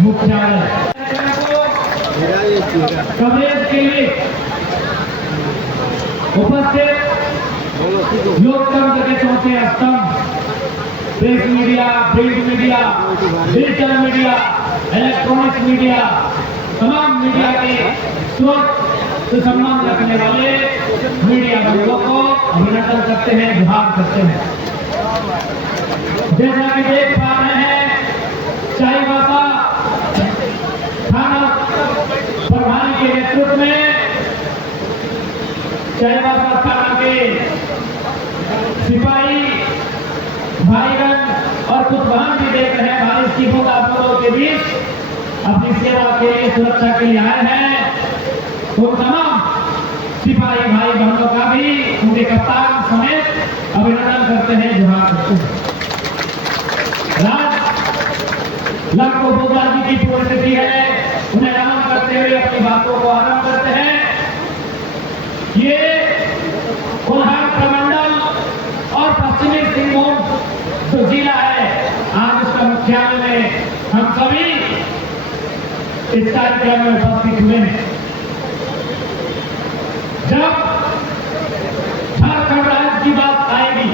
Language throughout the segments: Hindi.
मुख्यालय कवरेज के लिए उपस्थित लोकतंत्र के चौथे स्तंभ press media, print media, digital media, electronics media, तमाम मीडिया के स्रोत से संबंध रखने वाले मीडिया बंधुओं को अभिनंदन करते हैं, जोहार करते हैं। जैसा कि देख पा रहे हैं, चाईबासा थाना प्रभारी के नेतृत्व में चाईबासा थाना के सिपाही भाईगण और कुछ वाहन भी देख रहे हैं, भारी स्टीफों का के बीच अपनी सेवा के लिए, सुरक्षा के लिए आए हैं। तो तमाम सिपाही भाई बहनों का भी उनके कप्तान समेत अभिनंदन करते हैं, जोहार करते हैं। लगभग बोधा जी की परिस्थिति है, उन्हें नमन करते हुए अपनी बातों को आरंभ करते हैं। ये कोल्हार प्रमंडल और पश्चिमी सिंहभूम जो जिला है, आज उसका मुख्यालय में हम सभी इस कार्यक्रम में उपस्थित हुए हैं। जब झारखंड राज्य की बात आएगी,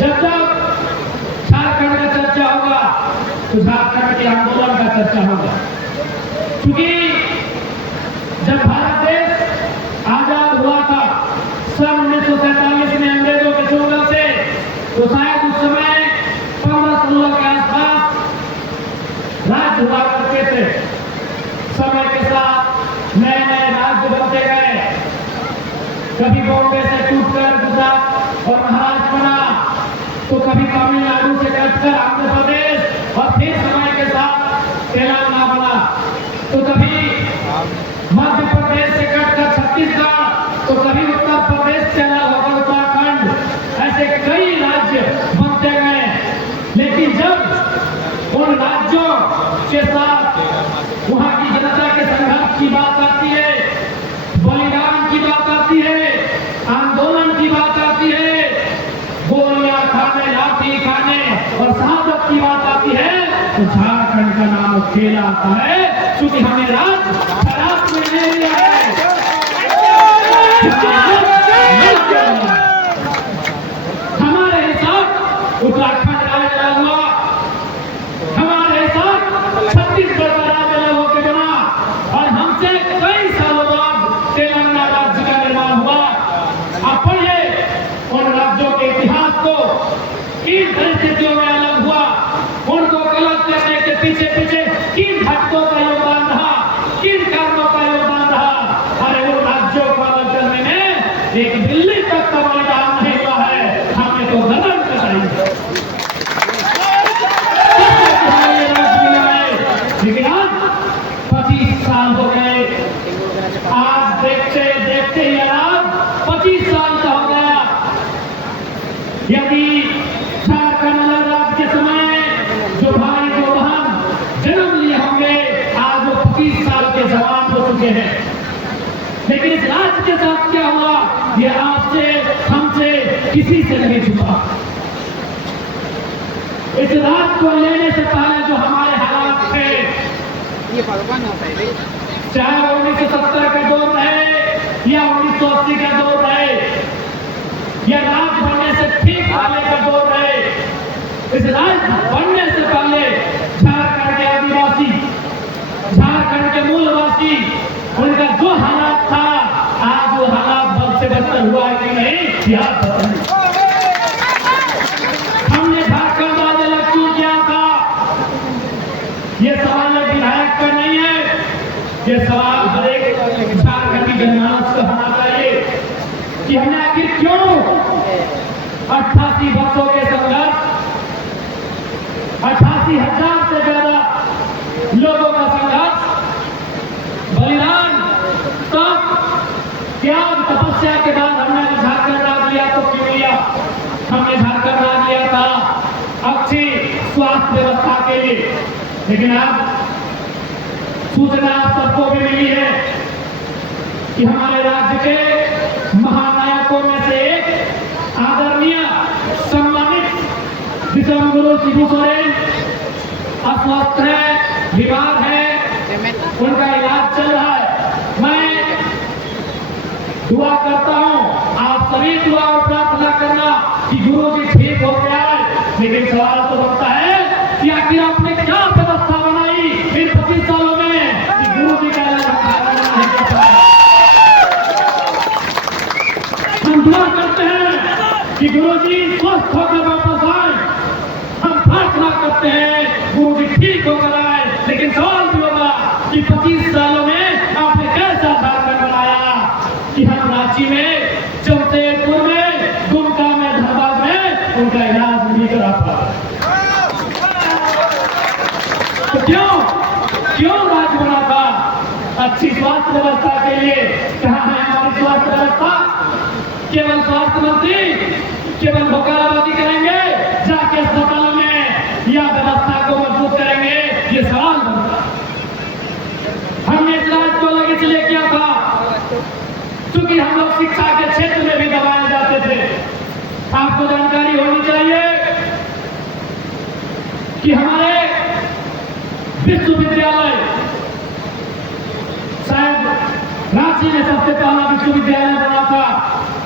जब तक झारखंड का चर्चा होगा तो झारखंड के आंदोलन का चर्चा होगा, क्योंकि जब भारत देश आजाद हुआ था सन 1947 में अंग्रेजों के जुल्म से, तो शायद उस समय 15-16 के आसपास राज्य हुआ करते थे। समय के साथ नए नए राज्य बनते गए, कभी बॉम्बे से टूटकर गुजरात और महाराष्ट्र बना, तो कभी तमिलनाडु से कटकर आंध्र प्रदेश और फिर समय के साथ तेलंगाना बना, तो कभी मध्य प्रदेश से कटकर छत्तीसगढ़, तो कभी उत्तर प्रदेश से अलग होकर उत्तराखंड, ऐसे कई राज्य बनते गए। लेकिन जब उन राज्यों के साथ वहां की जनता के संघर्ष की बात आती है, बलिदान की बात आती है, आंदोलन की बात आती है, गोलियां खाने, लाठी खाने और शहादत की बात आती है, तो झारखंड का नाम खेला आता है, क्योंकि हमें राज खराब में ले लिया है। हमारे हिसाब उत्तराखंड राज्य अलग हुआ, हमारे हिसाब छत्तीसगढ़ का राज्य अलग होकर बना, और हमसे कई सालों बाद तेलंगाना राज्य का निर्माण हुआ। अब पढ़िए उन राज्यों के इतिहास को, किन परिस्थितियों में अलग हुआ, उनको गलत करने के पीछे पीछे किन भक्तों का योगदान रहा, किन कारणों का योगदान रहा। अरे उन राज्यों को अलग करने में एक दिल्ली तक का बलिदान नहीं हुआ है, हमें तो गलत कराइए। लेकिन आज 25 साल हो गए, आज देखते देखते ही आज 25 साल का हो गया। यदि झारखंड अलग राज्य के समय जो भाई जो बहन जन्म लिए होंगे, आज वो 25 साल के जवान हो चुके हैं। लेकिन इस राज्य के साथ क्या हुआ, ये आपसे हमसे किसी से नहीं छुपा। इस राज्य को लेने से पहले जो हमारे हालात थे, ये भगवान होता है, चाहे 1970 का दौर रहे या 1980 का दौर रहे, या राज बनने से ठीक पहले का दौर रहे, इस राज बनने से पहले झारखंड के आदिवासी, झारखंड के मूलवासी, उनका जो हालात था, आज वो हालात बद से बदतर हुआ है कि नहीं, याद बताइए। हमने झारखंड राज्य अलग क्यों किया था, ये सवाल विधायक का नहीं है, ये सवाल हर एक झारखंडी जनमानस का होना चाहिए कि हमने आखिर क्यों 88 वर्षों के संघर्ष, 88,000 से ज्यादा लोगों का संघर्ष, बलिदान, तप, त्याग, तपस्या के बाद हमने झारखंड राज्य लिया, तो क्यों होंगे। लेकिन आज सूचना आप सबको भी मिली है कि हमारे राज्य के महानायकों में से एक आदरणीय सम्मानित विश्वगुरु शिबू सोरेन अस्वस्थ है, बीमार है, उनका इलाज चल रहा है। मैं दुआ करता हूं, आप सभी दुआ और प्रार्थना करना कि गुरु जी ठीक हो जाए। लेकिन सवाल तो बनता है कि आखिर आपने क्या व्यवस्था बनाई इन 25 सालों में कि गुरु जी का इलाज नहीं कर पाए। हम दुआ करते हैं कि गुरु जी स्वस्थ होकर वापस आए, हम प्रार्थना करते हैं गुरु जी ठीक होकर आए। लेकिन सवाल भी होगा कि 25 सालों में आपने कैसा झारखंड बनाया कि हम रांची में, जमशेदपुर में, दुमका में, धनबाद में उनका इलाज नहीं करा पाए। तो क्यों राज बना था? अच्छी स्वास्थ्य व्यवस्था के लिए। कहाँ है हमारी स्वास्थ्य व्यवस्था? केवल स्वास्थ्य मंत्री केवल भोकालाबाजी करेंगे जाके अस्पतालों में या व्यवस्था को मजबूत करेंगे, ये सवाल बनता। हमने इस राज्य को अलग इसलिए किया था क्योंकि हम लोग शिक्षा के क्षेत्र में भी दबाए जाते थे। आपको जानकारी होनी चाहिए कि हमारे विश्वविद्यालय, शायद रांची में सबसे पहला विश्वविद्यालय बना था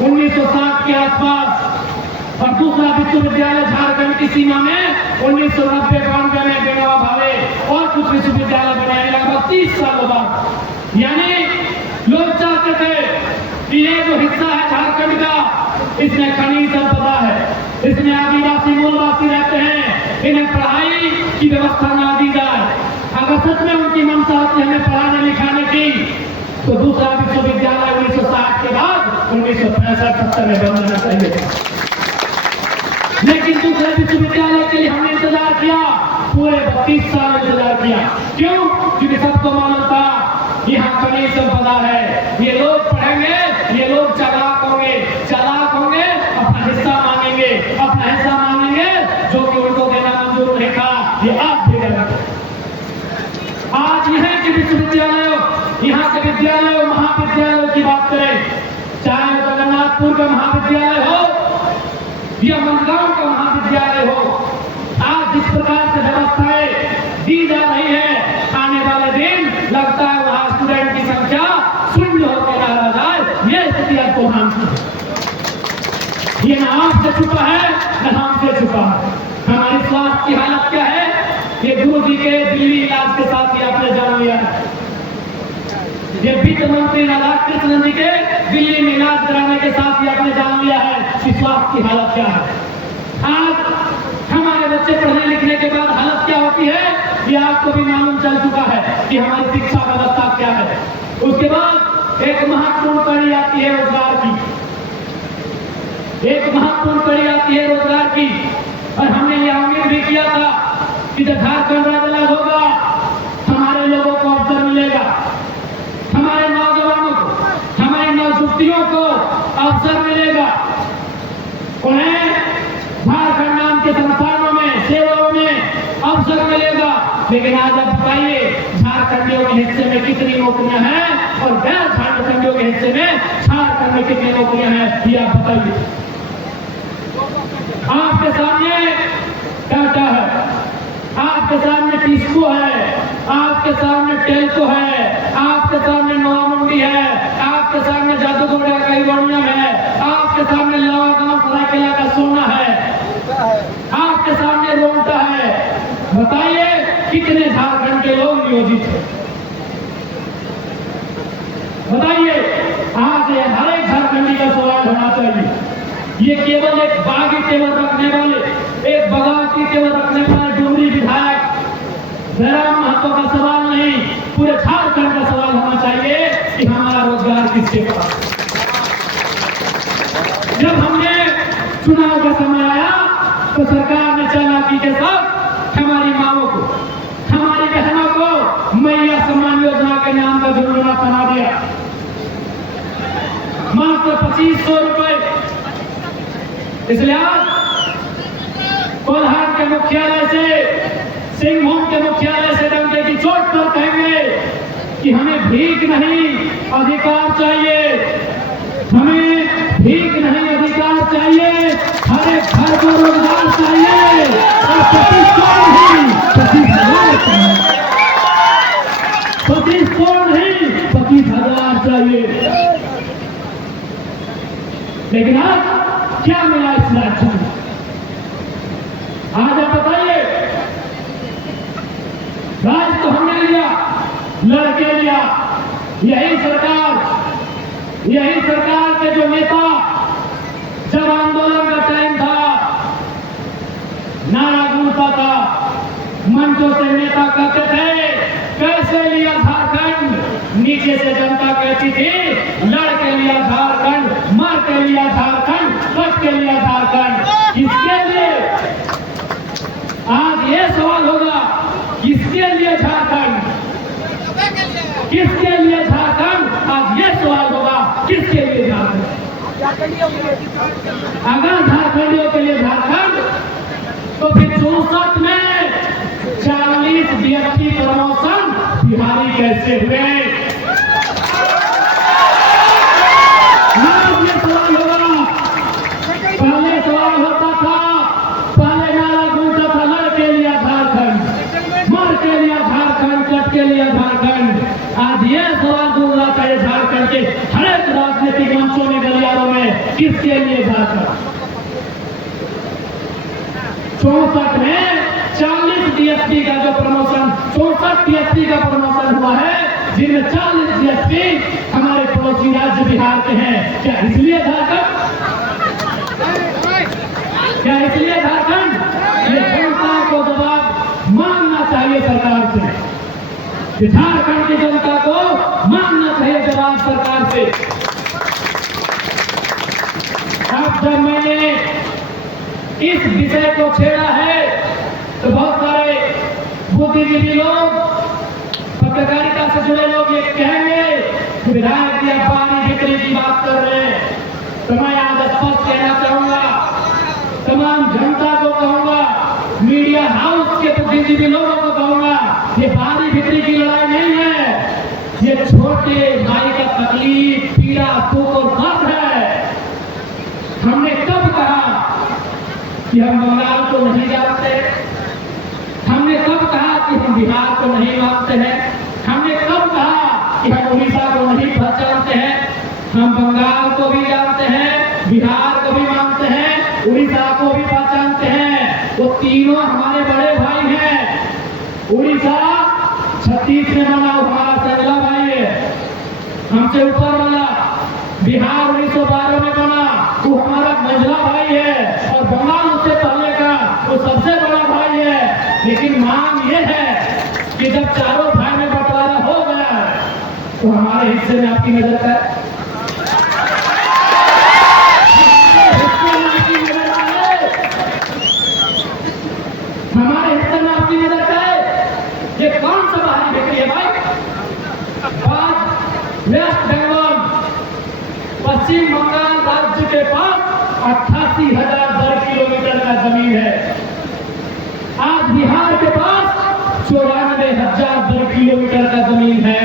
1960 के आसपास, और दूसरा विश्वविद्यालय झारखंड की सीमा में 1990-92 में बेनवा भावे और कुछ विश्वविद्यालय बने, लगभग 30 सालों बाद। यानी लोग चाहते थे कि ये जो हिस्सा है झारखंड का, इसमें खनिज संपदा है, इसमें आदिवासी मूलवासी रहते हैं, इन्हें पढ़ाई की व्यवस्था ना दी जाए। अगर सच में उनकी मंशा होती हमें पढ़ाने लिखाने की, तो दूसरा विश्वविद्यालय 1960 के बाद 1965-70 में बनना चाहिए था। लेकिन दूसरे विश्वविद्यालय के लिए हमने इंतजार किया, पूरे 32 साल इंतजार किया। क्यों? क्योंकि सबको मालूम था यहाँ खनिज संपदा है, ये लोग पढ़ेंगे, ये लोग चालाक होंगे, अपना हिस्सा मांगेंगे, जो कि उनको देना मंजूर नहीं था, ये आप भी देना। आज यहाँ के विश्वविद्यालयों, यहाँ के विद्यालयों, महाविद्यालयों की बात करें, चाहे जगन्नाथपुर का महाविद्यालय हो या मनगांव का महाविद्यालय हो, आज जिस प्रकार से व्यवस्थाएं दी जा रही है, आने वाले दिन लगता है वहां स्टूडेंट की संख्या शून्य होकर रह जाए। ये स्थिति आपको हम, ये न आंख से छुपा है न हम से छुपा है। हमारी स्वास्थ्य की हालत क्या है, ये गुरु जी के दिल्ली इलाज के साथ ही आपने जान लिया है। ये वित्त मंत्री राधाकृष्णन जी के दिल्ली में इलाज कराने के साथ ही आपने जान लिया है कि स्वास्थ्य की हालत क्या है। आज हमारे बच्चे पढ़ने लिखने के बाद हालत क्या होती है, ये आपको भी मालूम चल चुका है कि हमारी शिक्षा व्यवस्था क्या है। उसके बाद एक महत्वपूर्ण कड़ी आती है रोजगार की, एक महत्वपूर्ण कड़ी आती है रोजगार की। और हमने यह उम्मीद भी किया था कि जब झारखंड राज्य होगा, हमारे लोगों को अवसर मिलेगा, हमारे नौजवानों को, हमारी नौजुवतियों को अवसर मिलेगा, उन्हें झारखंड नाम के संस्थानों में, सेवाओं में अवसर मिलेगा। लेकिन आज आप बताइए झारखंडियों के हिस्से में कितनी नौकरियां हैं और गैर झारखंडियों के हिस्से में झारखंड में कितनी नौकरियां हैं, ये आप बताइए। आपके सामने टाटा है, आपके सामने टिस्को है, आपके सामने टेल्को है, आपके सामने नोवामुंडी है, आपके सामने जादूगोड़ा का इवोनियम है, आपके सामने लावागांव सरायकेला का सोना है, आपके सामने रोंटा है। बताइए कितने झारखंड के लोग नियोजित हैं? बताइए। आज हर एक झारखंडी का सवाल होना चाहिए। ये केवल एक बागी टेबल रखने वाले, एक बगावती टेबल रखने वाले डुमरी विधायक जयराम महतो का सवाल नहीं, पूरे झारखंड का सवाल होना चाहिए कि हमारा रोजगार किसके पास। जब हमने चुनाव का समय आया तो सरकार ने चालाकी के साथ हमारी मांगों को, हमारी बहनों को मैया सम्मान योजना के नाम का जुर्माना बना दिया। मात्र 2500 रुपए। इसलिए आज कोल्हार के मुख्यालय से सिंहभूम के मुख्यालय से डंडे की चोट पर कहेंगे कि हमें भीख नहीं अधिकार चाहिए, हमें भीख नहीं अधिकार चाहिए, हर एक घर को रोजगार चाहिए और 25 करोड़ नहीं 25,000 चाहिए, 25 करोड़ नहीं 25,000 चाहिए। लेकिन आज क्या मिला इस राज्य में? आज आप बताइए, राज तो हमने लिया, लड़के लिया, यही सरकार के जो नेता जब आंदोलन का टाइम था नारा गूंजता था, मंचों से नेता कहते थे कैसे लिया झारखंड, नीचे से जनता कहती थी लड़ के लिया झारखंड, मर के लिया झारखंड, कट के लिया झारखंड। किसके लिए? आज ये सवाल होगा, किसके लिए झारखंड, किसके लिए झारखंड? आज ये सवाल होगा, किसके लिए झारखंड? अगर झारखंडियों के लिए झारखंड, तो फिर 64 में 40 DSP प्रमोशन बिहारी कैसे हुए? ये सवाल होगा। पहले सवाल होता था, पहले नारा गूंजता था लड़ के लिया झारखंड, मर के लिया झारखंड, कट के लिया झारखंड। आज ये सवाल गूंज रहा था झारखंड के हर एक राजनीतिक मंचों में, गलियारों में, किसके लिए झारखंड? 64 में 40 DSP का जो प्रमोशन, 64 DSP का प्रमोशन हुआ है, जिनमें 40 DSP हमारे पड़ोसी राज्य बिहार के हैं। क्या इसलिए झारखंड? क्या इसलिए झारखंड? ये जनता को जवाब मांगना चाहिए सरकार से, झारखंड की जनता को मांगना चाहिए जवाब सरकार से। अब जब मैंने इस विषय को छेड़ा है तो बहुत सारे बुद्धिजीवी लोग, पत्रकारिता से जुड़े लोग ये कहेंगे कि विधायक जी आप पानी बिक्री की बात कर रहे हैं। तो मैं आज स्पष्ट कहना चाहूंगा, तमाम जनता को कहूंगा, मीडिया हाउस के बुद्धिजीवी लोगों को कहूंगा, ये पानी बिक्री की लड़ाई नहीं है, ये छोटे भाई का तकलीफ, पीड़ा, दुख और दर्द है। हमने कब कहा कि हम बंगाल को नहीं जानते? हमने कब कहा कि हम बिहार को नहीं मानते हैं? हमने कब कहा कि हम उड़ीसा को नहीं पहचानते हैं? हम बंगाल को भी जानते हैं, बिहार को भी मानते हैं, उड़ीसा को भी पहचानते हैं। वो तीनों हमारे बड़े भाई हैं। उड़ीसा 36 में बना, हमारा संगला भाई है, हमसे ऊपर वाला। बिहार 1912 में बना, वो हमारा मंझला भाई है। और बंगाल उससे पहले का वो सबसे बड़ा भाई है। लेकिन मांग ये है कि जब चारों भाई में बंटवारा हो गया तो हमारे हिस्से में आपकी नजर है? हमारे हिस्से में आपकी नजर है? ये कौन सा बाहरी बिक्री है भाई? आज वेस्ट बंगाल, पश्चिम बंगाल राज्य के पास 88,000 वर्ग किलोमीटर का जमीन है। आज बिहार के पास 94,000 वर्ग किलोमीटर का जमीन है।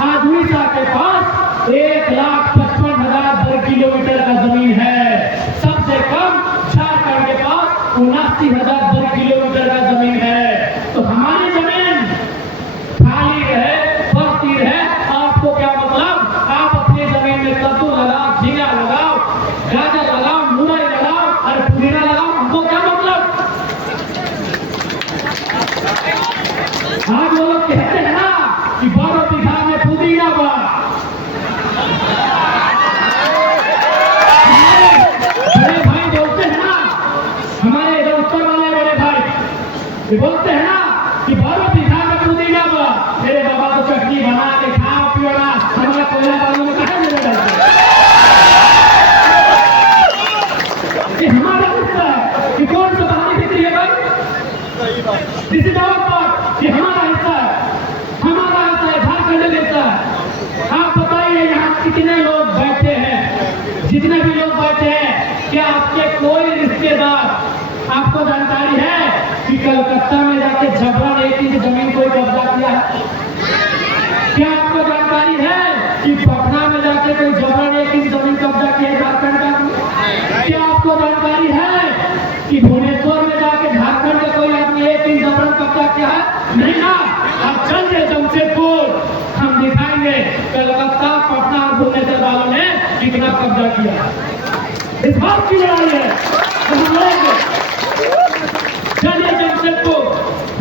आज उड़ीसा के पास 1,55,000 वर्ग किलोमीटर का जमीन है। सबसे कम झारखंड के पास 79,000 वर्ग किलोमीटर का जमीन है। तो हमारी जमीन खाली रहे, बढ़ती रहे, आपको क्या मतलब? आप अपनी जमीन में कद्दू लगाओ, झींगा लगाओ, गाजर लगाओ, मुरई लगाओ और पुदीना लगाओ, हमको क्या मतलब? आज वो लोग कहते हैं ना कि 12 बीघा में पुदीना बा। बड़े भाई बोलते हैं ना, हमारे इधर उत्तर वाले बड़े भाई ये बोलते हैं ना कि 12 बीघा में पुदीना बा। मेरे बाबा तो चटनी बना के खाओ पियो ना, हमारा कोयला वालों में कहा मेरे डरते? ये हमारा हिस्सा है कि कौन सा बाहरी बिक्री है भाई? दिस इज आवर पार्ट, ये हमारा हिस्सा है। क्या आपको जानकारी है कि पटना में जाके कोई जबरन 1 इंच जमीन कब्जा किया झारखंड का? क्या आपको जानकारी है कि भुवनेश्वर में जाके झारखंड के कोई आदमी 1 इंच जबरन कब्जा किया है? नहीं ना। अब चलिए जमशेदपुर, हम दिखाएंगे कलकत्ता, पटना और भुवनेश्वर वालों ने कितना कब्जा किया। इस बात की लड़ाई है तो हम लड़ेंगे। चलिए जमशेदपुर,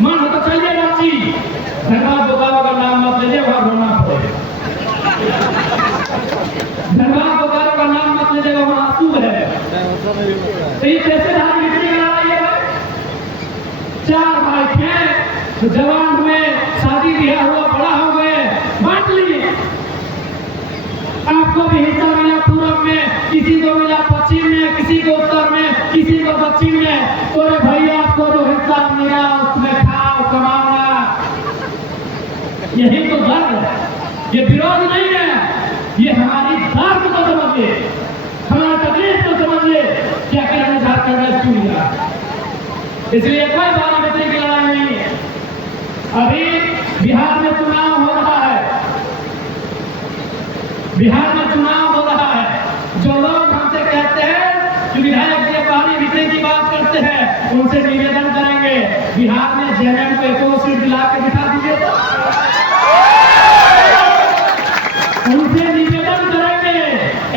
मन हो तो चलिए रांची, धनबाद बोकारो का नाम मत लीजिए, वहां रोना पड़ेगा। धनबाद बोकारो का नाम मत लीजिएगा, वहां आंसू है। तो ये कैसे धार बिक्री का लड़ाई है? 4 भाई थे, जवान हुए, शादी ब्याह हुआ, बड़ा हो गए, बांट लिए। आपको भी हिस्सा मिला पूरब में, किसी को मिला पश्चिम में, किसी को उत्तर में, किसी को दक्षिण में। तो भैया आपको जो हिस्सा मिला उसमें खाओ, कमाओ। यही तो दर्द है, ये विरोध नहीं है, ये हमारी दर्द को समझिए, हमारा तकलीफ को समझिए। क्या कहना झारखंड में क्यों मिला? इसलिए कोई बारी बिक्री की लड़ाई नहीं है। अभी बिहार में चुनाव हो रहा है, बिहार में चुनाव हो रहा है। जो लोग हमसे कहते हैं कि विधायक जी बारी बिक्री की बात करते हैं, उनसे निवेदन करेंगे बिहार में जेएमएम को 1 सीट दिला के दिखा दीजिए। तो उनसे निवेदन करेंगे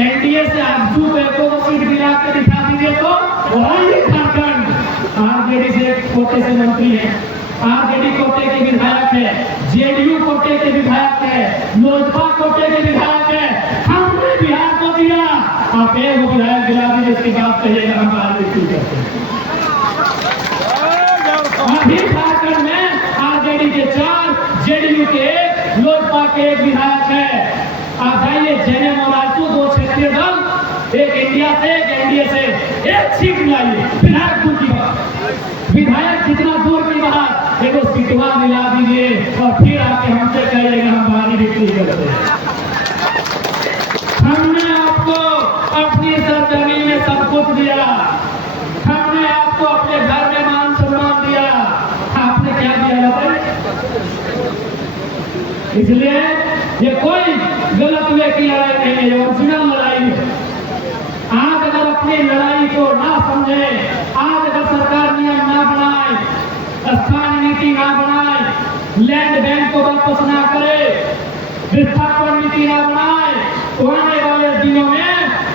एनडीए से आजू को 1 सीट दिला के दिखा दीजिए। तो आइए झारखंड, आरजेडी से कोटे से मंत्री है, आरजेडी कोटे के विधायक है, जेडीयू कोटे के विधायक है, लोजपा कोटे के विधायक है। हमने बिहार को दिया, आप एक विधायक दिला दीजिए, इसकी बात कहिएगा हम आगे क्यों करते हैं। अभी झारखंड में आरजेडी के 4, जेडीयू के 1, लोजपा के 1 विधायक है। आप जाइए जेएमएम और आजसू 2 क्षेत्रीय दल, एक इंडिया से, एक एनडीए से, 1 सीट लाइए। विधायक दूर की बात, विधायक जितना दूर की बात, 1 सीटवा मिला दीजिए और फिर आके हमसे कहिएगा हम भारी बिक्री करते हैं। हमने आपको अपनी सरजमीन में सब कुछ दिया, हमने आपको अपने घर में मान सम्मान दिया, आपने क्या दिया भाई? इसलिए ये कोई गलत वे की लड़ाई नहीं है, ये ओरिजिनल लड़ाई है। आज अगर अपनी लड़ाई को ना समझे, आज अगर सरकार नियम ना बनाए, स्थानीय नीति ना बनाए, लैंड बैंक को वापस ना करे, विस्थापन नीति ना बनाए, तो आने वाले दिनों में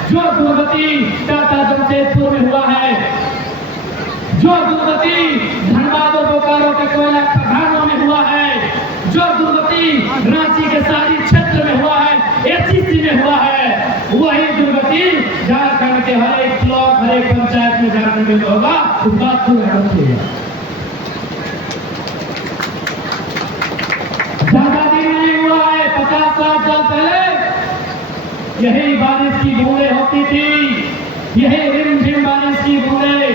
जो दुर्गति टाटा जमशेदपुर में हुआ है, जो दुर्गति धनबाद और बोकारो के कोयला खदानों में हुआ है, जो दुर्गति रांची के शहरी क्षेत्र में हुआ है, एचईसी में हुआ है, वही दुर्गति झारखंड के हर एक ब्लॉक, हर एक पंचायत में झारखंड में होगा। इस बात को याद रखिएगा। ज्यादा दिन नहीं हुआ है, 50-60 साल पहले यही बारिश की बूंदें होती थी, यही रिमझिम बारिश की बूंदें,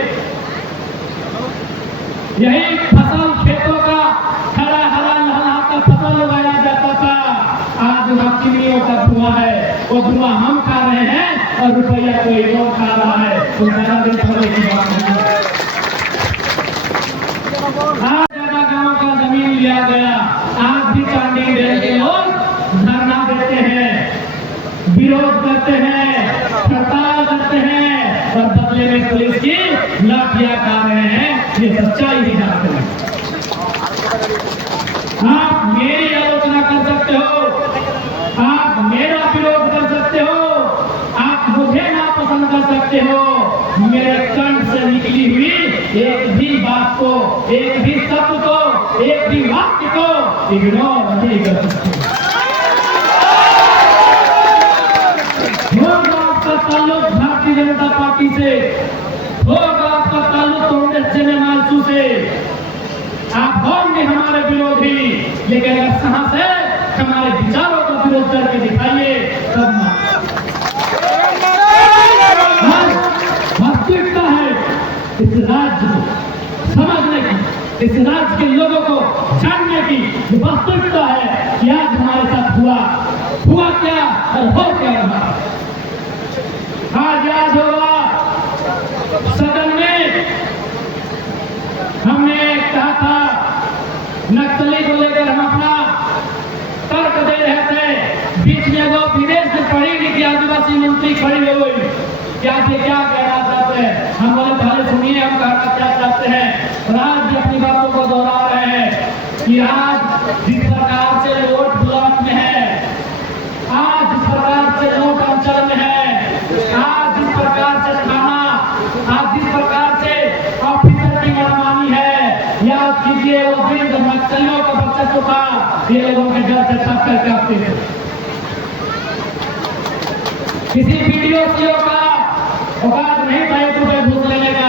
यही फसल खेतों का हरा हरा लहलहाता फसल उगाया जाता था। आज चिमनियों का धुआं है, वो धुआं हम खा रहे हैं और रुपया कोई और खा रहा है। तो ज्यादा दिन पहले की बात नहीं है। आज ज्यादा गांव का जमीन लिया गया, आज भी चांदी रेल के लोग धरना देते हैं, विरोध करते हैं, हड़ताल करते हैं और बदले में पुलिस की लाठियां खा रहे हैं। ये सच्चाई ही जानते हैं। आप मेरी आलोचना कर सकते हो, आप मेरा विरोध कर सकते हो, आप मुझे नापसंद कर सकते हो, मेरे कंठ से निकली हुई एक भी बात को, एक भी शब्द को, एक भी वाक्य को इग्नोर नहीं कर सकते। होगा आपका ताल्लुक भारतीय जनता पार्टी से, होगा आपका ताल्लुक कांग्रेस जनमानसू से, आप होंगे हमारे विरोधी, लेकिन अगर साहस है हमारे विचारों का विरोध करके दिखाइए तब वास्तविकता है इस राज्य को समझने की, इस राज्य के लोगों को जानने की वास्तविकता है कि आज हमारे साथ हुआ क्या और हो क्या रहा। आज याद होगा सदन में हमने कहा था नक्सली को लेकर हम अपना ये क्या कहना चाहते हैं? हम बोले पहले सुनिए हम कहना क्या चाहते हैं। और आज भी अपनी बातों को दोहरा रहे हैं कि आज जिस प्रकार से वोट ब्लॉक में है, आज जिस प्रकार से वोट अंचल में है, आज जिस प्रकार से थाना, आज जिस प्रकार से ऑफिसर की मनमानी है, याद कीजिए वो दिन जब नक्सलियों का वर्चस्व था, ये लोगों के डर से छत करके आते थे। किसी वीडियो सीओ का औकात नहीं था एक रुपए घूस लेने का।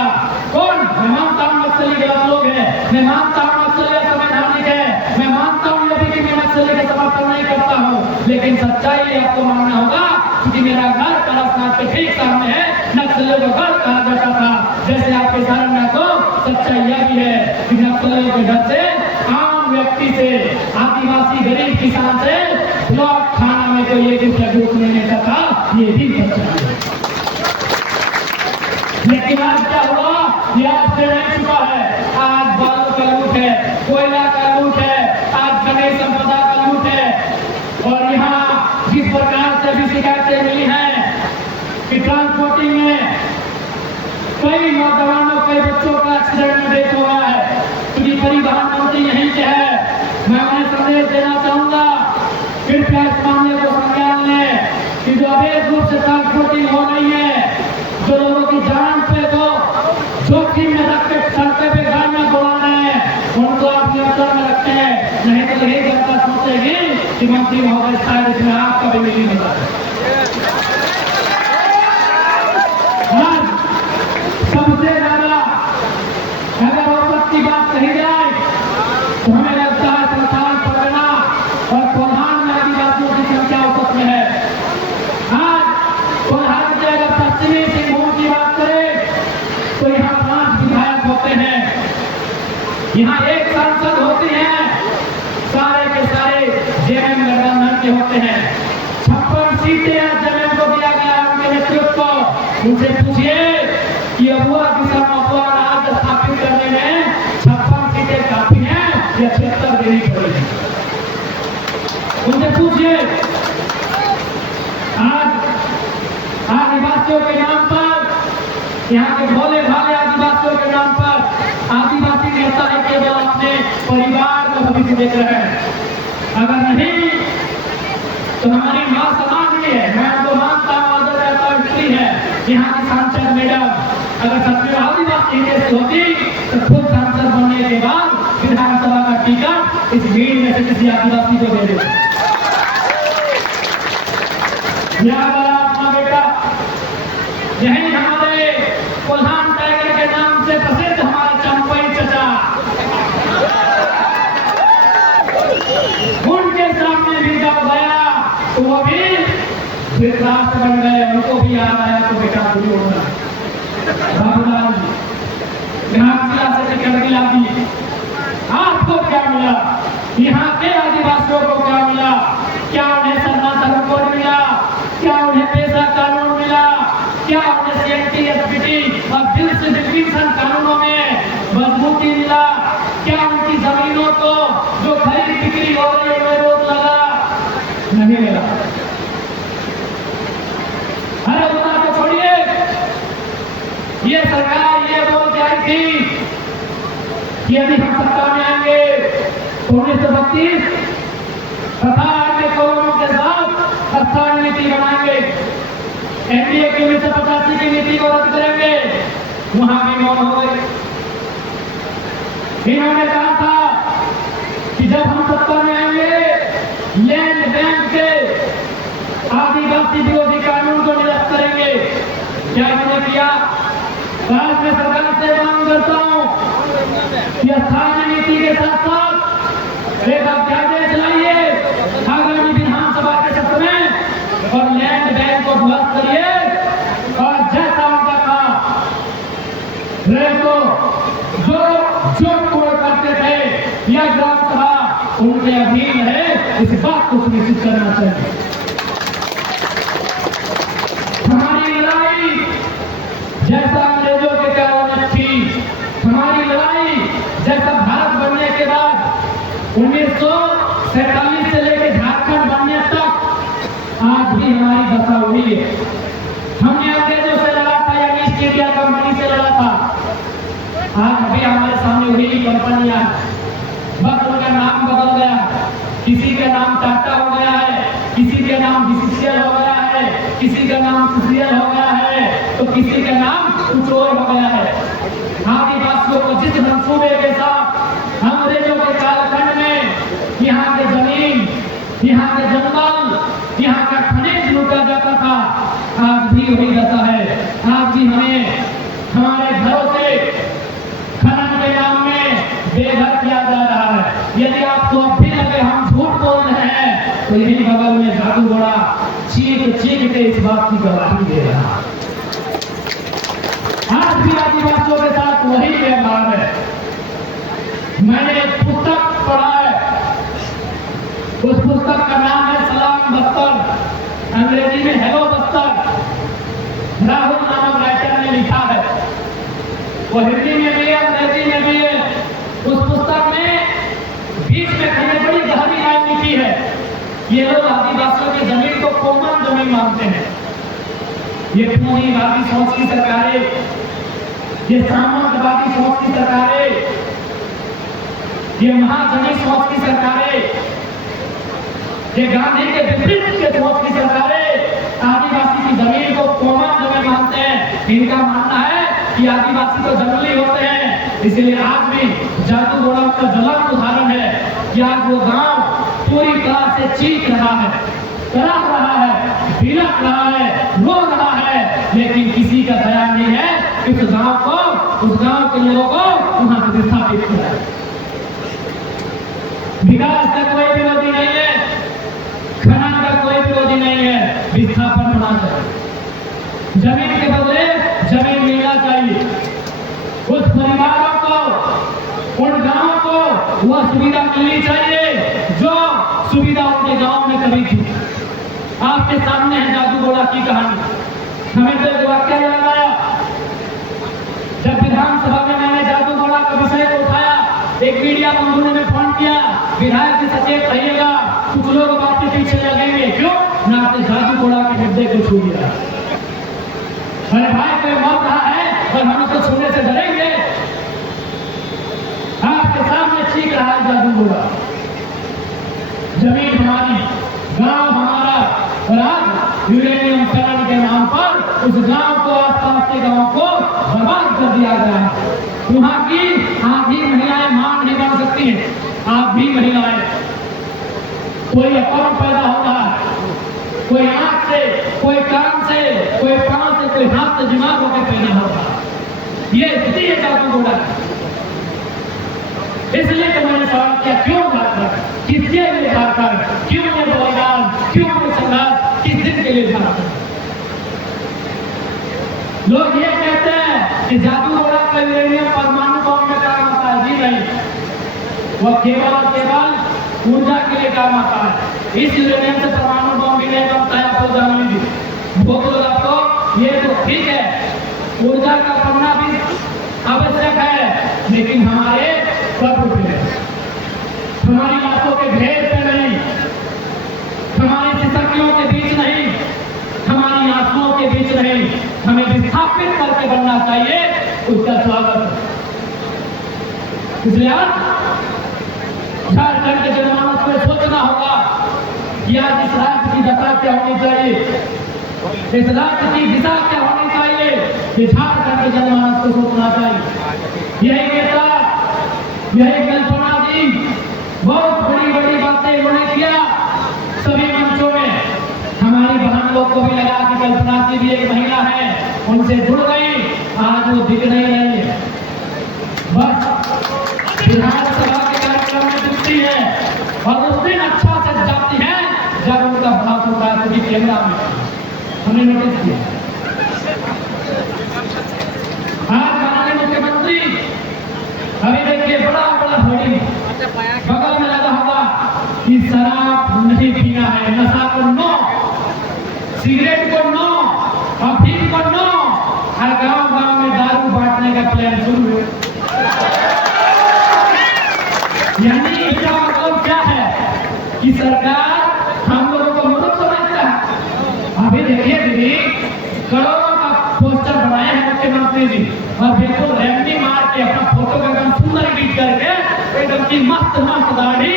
कौन? मैं मानता हूँ नक्सली गलत लोग हैं, मैं मानता हूँ नक्सली संवैधानिक है, मैं मानता हूँ ये भी कि मैं नक्सली का समर्थन नहीं करता हूँ, लेकिन सच्चाई आपको मानना होगा क्योंकि मेरा घर करसनाथ के ठीक सामने है, नक्सलियों का घर कहा जाता था। जैसे आपके सारंगा को सच्चाई यह भी है कि नक्सलियों के घर से, आम व्यक्ति से, आदिवासी गरीब किसान से ब्लॉक थाना में कोई एक रुपया घूस नहीं लेता था, ये भी सच्चाई है। लेकिन आज क्या हुआ? ये आपसे नहीं छुपा है। आज बालू का लूट है, कोयला का लूट है, आज खनिज संपदा का लूट है। और यहाँ जिस प्रकार से भी शिकायतें मिली हैं कि ट्रांसपोर्टिंग में कई नौजवानों, कई बच्चों का एक्सीडेंट में डेथ हुआ है, क्योंकि परिवहन मंत्री यहीं के है। मैं उन्हें संदेश देना चाहूंगा, कृपया इस मामले को संज्ञान लें कि जो अवैध रूप से ट्रांसपोर्टिंग हो रही है, जो लोगों की जान पे तो जोखिम में रख के सड़कों पे गाड़ियां दौड़ा रहे हैं, उनको आप नियंत्रण में रखते हैं। नहीं तो यही जनता सोचेगी कि मंत्री महोदय शायद इसमें आपका भी मिली होता है। सबसे ज्यादा अगर औसत की बात कही जाए तो हमें लगता है संस्थान परगना और कोल्हान में आदिवासियों की संख्या औसत में है। आज कोल्हान के अगर पश्चिमी सिंहभूम की बात करें तो यहाँ 5 विधायक होते हैं, यहाँ 1 सांसद होती हैं, सारे के सारे जेएमएम गठबंधन के होते हैं। 56 सीटें जेएमएम को दिया गया उनके नेतृत्व को। उनसे पूछिए कि अबुआ किसान अबुआ राज स्थापित करने में 56 सीटें काफी हैं या 76 देनी पड़ेगी? उनसे पूछिए। आज आदिवासियों के नाम पर, यहाँ के भोले भाले आदिवासियों के नाम पर आदिवासी नेता है केवल अपने परिवार का भविष्य देख रहे हैं। अगर नहीं तो हमारी माँ समाज भी है, मैं तो मानता हूँ है यहाँ की सांसद मैडम अगर सच में आदिवासी जैसे होती तो खुद सांसद बनने के बाद विधानसभा का टिकट इस भीड़ में से किसी आदिवासी को दे देते। बेटा यही हमारे कोल्हान टाइगर के नाम से प्रसिद्ध हमारे चंपई चचा, उनके सामने भी जब गया तो वो भी धृतराष्ट्र बन गए। उनको भी याद आया तो बेटा दुर्योधन बाबूलाल यहाँ जिला से टिकट दिला दी। आपको क्या मिला? यहाँ के आदिवासियों को क्या मिला? क्या उन्हें सरना धर्म कोड मिला? क्या उन्हें पेशा कानून मिला? क्या उन्हें सीएनटी एसपीटी और बिल से डिफिनेशन कानूनों में मजबूती मिला? क्या उनकी जमीनों को जो खरीद बिक्री हो रही है रोक लगा? नहीं मिला। अरे उतना तो छोड़िए, ये सरकार ये बोल के आई थी कि यदि हम सत्ता में आएंगे तो 1932 तथा अन्य कौमों के साथ स्थान नीति बनाएंगे, एनडीए की 1985 की नीति को रद्द करेंगे। वहां भी मौन हो गए। इन्होंने कहा था कि जब हम सत्ता में आएंगे लैंड बैंक के आदिवासी विरोधी कानून को निरस्त करेंगे। क्या मैंने किया? आज मैं सरकार से मांग करता हूं कि स्थानीय नीति के साथ साथ एक अध्यादेश लाइए आगामी विधानसभा के सत्र में और लैंड बैंक को ध्वस्त करिए। और जैसा उनका था रेको जो कोड करते थे यह ग्राम सभा उनके अधीन है, इस बात को सुनिश्चित करना चाहिए। हमारी लड़ाई जैसा अंग्रेजों के कारण थी, हमारी लड़ाई जैसा भारत बनने के बाद 1947 से लेकर झारखंड बनने तक आज भी हमारी दशा हुई है। हमने अंग्रेजों से लड़ा था, कंपनी से लड़ा था, आज अभी हमारे सामने वही कंपनियां, बस उनका नाम बदल गया, किसी का नाम टाटा हो गया है, किसी का नाम बीसीसीएल हो गया है, किसी का नाम सीसीएल हो गया है, तो किसी का नाम कुछ और हो गया है। आदिवासियों को जिस मंसूबे के साथ अंग्रेजों के कालखंड में यहाँ के जमीन, यहाँ के जंगल, यहाँ का खनिज लूटा जाता था, आज भी वही दशा है। आज भी हमें हमारे घरों से खनन के नाम में बेघर किया जा रहा है। यदि आपको अब भी लगे हम झूठ बोल रहे हैं, तो यही बगल में जादू घोड़ा चीख चीख के इस बात की गवाही दे रहा है। आज भी आदिवासियों के साथ वही व्यवहार है। मैंने एक पुस्तक पढ़ा है, उस पुस्तक का नाम है सलाम बस्तर, अंग्रेजी में हेलो बस्तर। राहुल नामक राइटर ने लिखा है, वो हिंदी में भी है, अंग्रेजी में भी है। उस पुस्तक में बीच में हमें बड़ी गहरी राजनीति है। ये लोग आदिवासियों की जमीन को कोमल जमीन मानते हैं। ये पूंजीवादी सोच की सरकारें, ये सामंतवादी सोच की सरकारें, ये महाजनी सोच की सरकारें, ये गांधी के विपरीत के सोच की सरकारें आदिवासी की जमीन को कोमल जमीन मानते हैं। इनका मानना है कि आदिवासी तो जंगली होते हैं, इसलिए आज भी जादू घोड़ा का ज्वलंत उदाहरण है कि आज वो गांव पूरी तरह से चीख रहा है, तड़प रहा है, बिलख रहा है, रो रहा है, लेकिन किसी का दया नहीं है इस गांव को, उस गांव के लोगों को वहां से विस्थापित किया। विकास का कोई विरोधी नहीं है, खनन का कोई विरोधी नहीं है, विस्थापन होना चाहिए। जमीन के बदले जमीन मिलना चाहिए। उस परिवारों को, उन गांवों को वह सुविधा मिलनी चाहिए जो सुविधा उनके गांव में कभी थी। आपके सामने है जादू घोड़ा की कहानी। हमें तो एक वाक्य याद आया, जब विधानसभा में मैंने जादू घोड़ा का विषय को उठाया, एक मीडिया बंधु ने फोन किया, विधायक जी सचेत रहिएगा, कुछ लोग बात के पीछे लगेंगे। क्यों? ना आपने जादू घोड़ा के मुद्दे को छू दिया। अरे भाई कोई मर रहा है और हम उसको छूने से डरेंगे? आपके सामने चीख रहा है जादू घोड़ा। जमीन हमारी, गांव हमारा, और आज यूरेनियम खनन के नाम पर उस गांव को, आसपास के गांव को बर्बाद कर दिया गया है। वहां की आधी महिलाएं मां नहीं बन सकती हैं। आप भी महिलाएं, कोई अकाउंट पैदा हो रहा है, कोई आंख से, कोई कान से, कोई पांव से, कोई हाथ से दिमाग होकर पैदा हो रहा है। ये स्थिति है जादू घोड़ा। इसलिए तो मैंने सवाल किया, क्यों भारत, किसके लिए भारत, क्यों ये बलिदान, क्यों ये संघर्ष, किस दिन के लिए भारत? लोग ये कहते हैं कि जादू घोड़ा का यूरेनियम परमाणु बम में काम आता है। जी नहीं, वह केवल और केवल ऊर्जा के लिए काम आता है। इस यूरेनियम से परमाणु बम भी नहीं बनता है। आपको जानने दी बहुत लोग आपको, ये तो ठीक है, ऊर्जा का बनना भी आवश्यक है, लेकिन हमारे कब्र पे, हमारी आंखों के घेर पे नहीं, हमारी सिसकियों के बीच नहीं, हमारी आंखों के बीच नहीं, हमें विस्थापित करके बनना चाहिए। उसका स्वागत। इसलिए झारखंड के जनमानस को सोचना होगा कि आज इस राज्य की दशा क्या होनी चाहिए, इस राज्य की दिशा क्या होनी चाहिए, ये झारखंड के जनमानस को सोचना चाहिए। यही नेता, यही कल्पना दी, बहुत बड़ी बड़ी बातें उन्होंने किया सभी मंचों में। हमारी बहन लोग को भी लगा कि कल्पना दी भी एक महिला है, उनसे जुड़ गई, आज वो दिख नहीं रही है, बस विधानसभा के कार्यक्रम में दिखती है, और उस दिन अच्छा से जाती है जब उनका भाव होता है, क्योंकि कैमरा में हमने नोटिस किया। आज माननीय मुख्यमंत्री, अभी देखिए बड़ा बड़ा होर्डिंग बगल में लगा होगा कि शराब नहीं पीना है, नशा को नो, सिगरेट को नो, अफीम को नो, हर गांव गांव में दारू बांटने का प्लान शुरू है। यानी इसका मतलब क्या है कि सरकार हम लोगों को मूर्ख समझता है। अभी देखिए दीदी, करोड़ों का पोस्टर बनाए हैं मुख्यमंत्री मंत्री जी, और बिल्कुल रैंडी मार के अपना फोटो एकदम सुंदर एडिट करके एकदम की मस्त मस्त दाढ़ी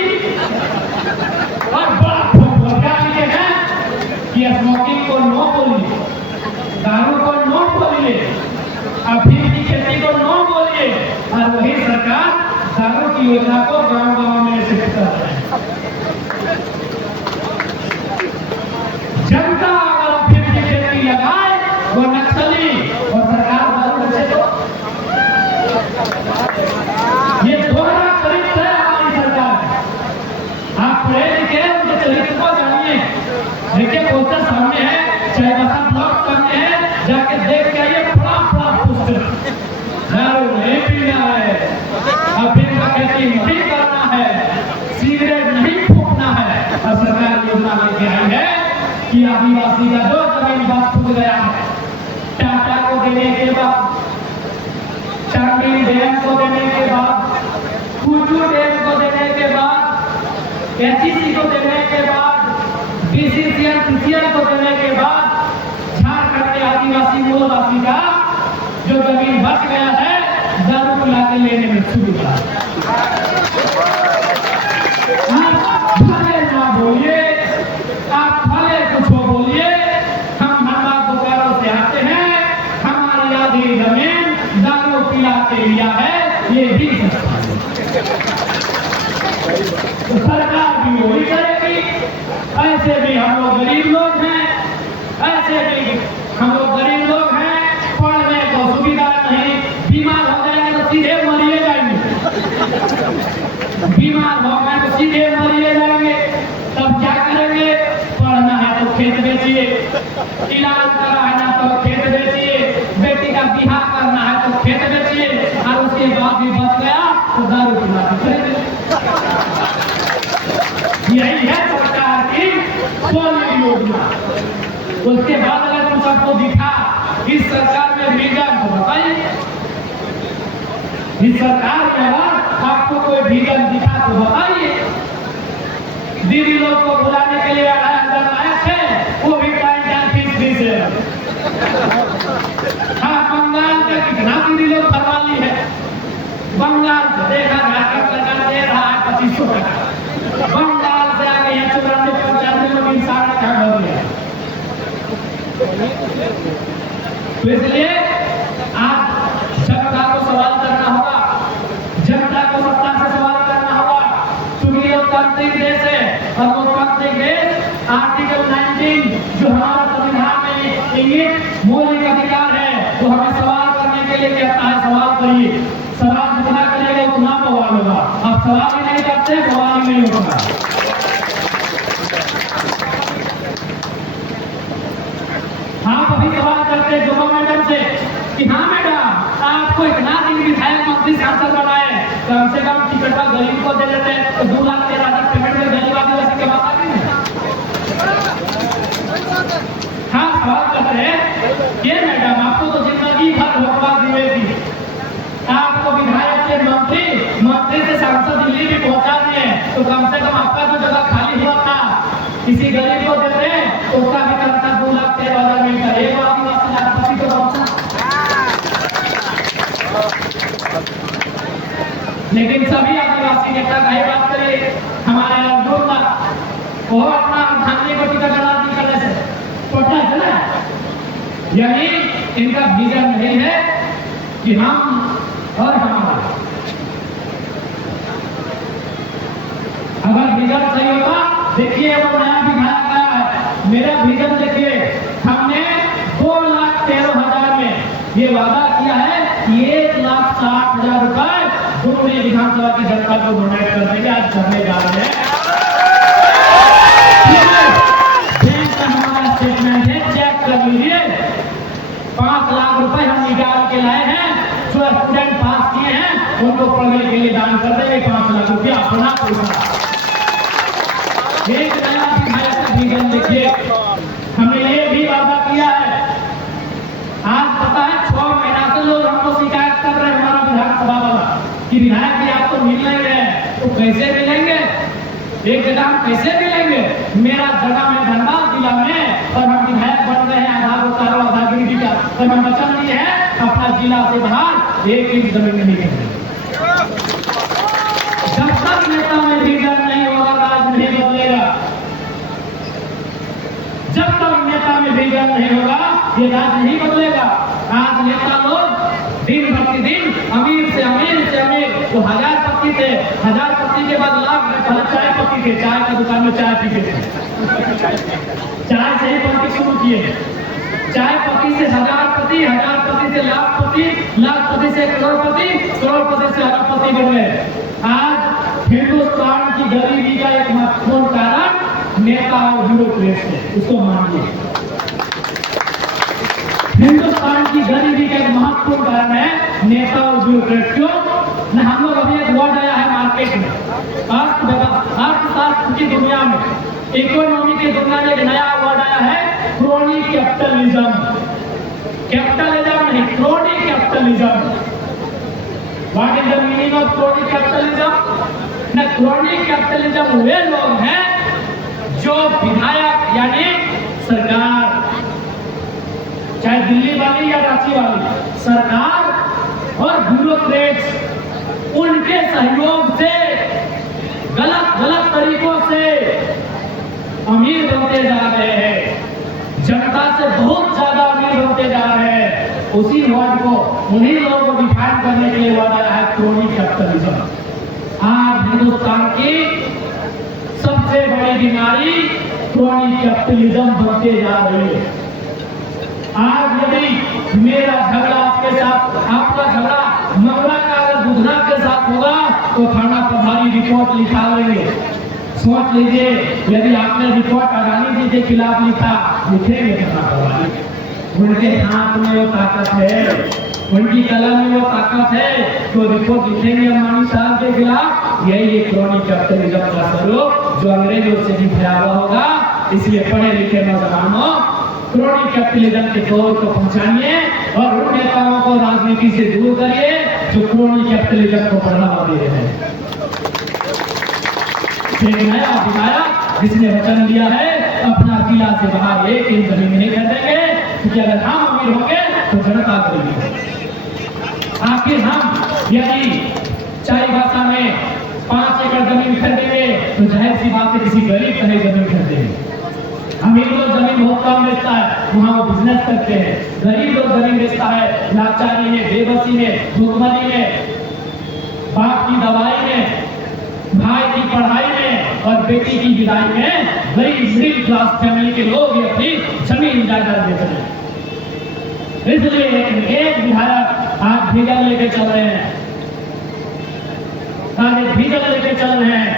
और बड़ा फोटो लिखे हैं कि स्मोकिंग को नो बोलिए, दारू को नो बोलिए, अफीम की खेती को नो बोलिए, और वही सरकार दारू की योजना को गांव-गांव में शिफ्ट कर रहे हैं। जनता अगर अफीम की खेती लगाए वो नक्सली और सरकार दारू से, तो ये दोहरा चरित्र है हमारी सरकार। आप पढ़े लिखे उनके चरित्र को जानिए। देखिए पोस्टर सामने है, चाईबासा ब्लॉक सामने है, जाके देख के आइए, बड़ा पोस्टर। दारू नहीं पीना है, अफीम का खेती नहीं करना है, सिगरेट नहीं फूकना है, और सरकार योजना लेके आई है कि आदिवासी का जो जमीन बस टूट गया है, टाटा को देने के बाद, चांदी डैम को देने के बाद, कुचू डैम को देने के बाद, एचईसी को देने के बाद, बीसीसीएल सीसीएल को देने के बाद झारखंड के आदिवासी मूलवासी का जो जमीन बच गया है, दारू पिला के लेने में सुविधा। आप भले ना बोलिए, आप भले कुछ बोलिए, हम धनबाद बोकारो से आते हैं, हमारी आधी जमीन दारू पिला के लिया है, ये भी तो सरकार भी वही करेगी। ऐसे भी हम लोग गरीब लोग हैं, ऐसे भी हम लोग गरीब लोग हैं, पढ़ने को सुविधा नहीं, बीमार हो जाएंगे तो सीधे मरिए जाएंगे, बीमार हो गए तो सीधे मरिए जाएंगे, तब क्या करेंगे? पढ़ना है तो खेत बेचिए, इलाज कराना तो खेत बेचिए, बेटी का बिहार करना है तो खेत बेचिए, और उसके बाद भी बच गया तो दारू पिला के करेंगे। यही है सरकार की पॉलिसी योजना। उसके बाद अगर कुछ आपको दिखा इस सरकार में विजन तो बताइए, इस सरकार में अगर आपको कोई विजन दिखा तो बताइए। दीदी लोग को बुलाने के लिए 2,500 आए थे, वो भी टाइम फीस दी से। हाँ, बंगाल का कितना दीदी लोग फरमाली है, बंगाल से देखा झारखंड सरकार दे रहा है 2500 टका, बंगाल से आ गई है 94-95 लोग इंसान क्या हो गया। तो इसलिए आज जनता को सवाल करना होगा, जनता को सत्ता से सवाल करना होगा। चूंकि लोकतांत्रिक देश है और लोकतांत्रिक देश आर्टिकल 19 जो हमारा संविधान में इंगित मौलिक अधिकार है, तो हमें सवाल करने के लिए कहता है सवाल करिए। सवाल जितना करेगा उतना बवाल होगा, आप सवाल ही नहीं करते बवाल ही नहीं होगा। आप अभी सवाल करते दोनों मैडम से कि हाँ मैडम आपको इतना दिन विधायक मंत्री सांसद बनाए, कम से कम टिकट का गरीब को दे देते तो 2 लाख 13,000 पेमेंट में गरीब आदिवासी के बात आती है। हाँ सवाल करते हैं ये मैडम आपको तो जिंदगी भर भोगवा दिए, आपको विधायक से मंत्री से सांसद दिल्ली भी पहुंचा दिए, तो कम से कम आपका जो जगह खाली हुआ था किसी गरीब को देते तो उसका भी करता 2 लाख 13,000 मिलता, एक आदिवासी लाखपति को पहुंचा। लेकिन सभी आदिवासी नेता कहीं बात करिए, हमारे अर्जुन का वो अपना धान्य को टिकट राजनीति करने से छोटा है ना, यानी इनका विजन नहीं है कि हम और हमारा। अगर विजन सही होगा, देखिए वो नया विधायक आया है, मेरा विजन देखिए, हमने 2,13,000 में ये वादा किया है कि 1,60,000 रुपए दोनों विधानसभा की जनता को डोनेट कर देंगे। आज करने जा रहे हैं, बैंक का हमारा स्टेटमेंट है, चेक कर लीजिए, 5 लाख रुपए हम निकाल के लाए हैं, जो स्टूडेंट पास किए हैं उनको पढ़ने के लिए दान कर देंगे 5 लाख रुपया अपना पैसा। एक नया विधायक का विजन देखिए, हमने ये भी वादा किया है। आज पता है 6 महीना से लोग हमको शिकायत कर रहे हैं, हमारा विधानसभा वाला, कि विधायक जी आप तो मिल नहीं रहे, तो कैसे मिलेंगे, एक जगह हम कैसे मिलेंगे? मेरा जगह में धनबाद जिला में और हम विधायक बन रहे हैं, आधा बोकारो आधा गिरिडीह का, तो हम वचन दिए हैं अपना जिला से बाहर एक इंच जमीन नहीं खरीदेंगे। जब तक नेता में विजन नहीं होगा, राज नहीं बदलेगा। जब तक नेता में विजन नहीं होगा, ये राज नहीं बदलेगा। आज नेता लोग दिन प्रतिदिन अमीर से अमीर, तो 1000 पत्ती थे, 1000 पत्ती के बाद लाख में पहले चाय पत्ती थे, चाय का दुकान में चाय पीते थे, चाय से ही पत्ती शुरू किए, चाय पत्ती से 1000 पत्ती, 1000 पत्ती से लाख पत्ती, लाख पत्ती से करोड़पति, करोड़पति से अरबपति बन गए। आज हिंदुस्तान की गरीबी का एक महत्वपूर्ण कारण नेता और ब्यूरोक्रेट है, उसको मानिए। हिंदुस्तान की गरीबी का एक महत्वपूर्ण कारण है नेता और ब्यूरोक्रेट। क्यों न, हम लोग अभी एक वर्ड आया है मार्केट में, अर्थशास्त्र की दुनिया में, इकोनॉमी की दुनिया में एक नया वर्ड आया है, क्रोनी कैपिटलिज्म। कैपिटलिज्म नहीं, crony capitalism. What is the meaning of crony capitalism? न, क्रोनी कैपिटलिज्म वे लोग हैं जो विधायक यानी सरकार, चाहे दिल्ली वाली या रांची वाली सरकार और ब्यूरोक्रेट्स, उनके सहयोग से गलत तरीकों से अमीर बनते जा रहे हैं, जनता से बहुत ज्यादा अमीर बनते जा रहे हैं। उसी वर्ड को, उन्हीं लोगों को डिफाइन करने के लिए वर्ड आया है क्रोनी कैपिटलिज्म। आज हिंदुस्तान की सबसे बड़ी बीमारी क्रोनी कैपिटलिज्म बनते जा रही है। आज यदि मेरा झगड़ा आपके साथ, आपका झगड़ा मंगला का अगर बुधना के साथ होगा तो थाना प्रभारी रिपोर्ट लिखा लेंगे। सोच लीजिए, यदि आपने रिपोर्ट अडानी जी के खिलाफ लिखा, लिखेंगे थाना प्रभारी? उनके हाथ में वो ताकत है, उनकी कलम में वो ताकत है, तो रिपोर्ट लिखेंगे अंबानी साहब के खिलाफ। यही क्रोनी कैपिटलिज्म का स्वरूप जो अंग्रेजों से भी भयावह होगा। इसलिए पढ़े लिखे नौजवानों, क्रोनी कैपिटलिज्म के दौर को पहुंचाइए और उन नेताओं को राजनीति से दूर करिए जो क्रोनी कैपिटलिज्म को बढ़ावा दे रहे हैं। एक नया विधायक जिसने वचन दिया है अपना जिला से बाहर एक इंच जमीन नहीं खरीदेंगे, क्योंकि अगर हम अमीर होंगे तो जनता गरीब होगी। आखिर हम यदि चाय भाषा में 5 एकड़ जमीन खरीदेंगे तो जाहिर सी बात है किसी गरीब का नहीं जमीन खरीदेंगे। अमीर लोग जमीन बहुत कम बेचता है, वहाँ वो बिजनेस करते हैं। गरीब लोग जमीन बेचता है लाचारी में, बेबसी में, भूखमरी में, बाप की दवाई में, भाई की पढ़ाई में और बेटी की विदाई में गरीब मिडिल क्लास फैमिली के लोग ये अपनी जमीन जायदाद बेच रहे हैं। इसलिए एक विधायक आज भीगल लेके चल रहे हैं, आज भीगल लेके चल रहे हैं।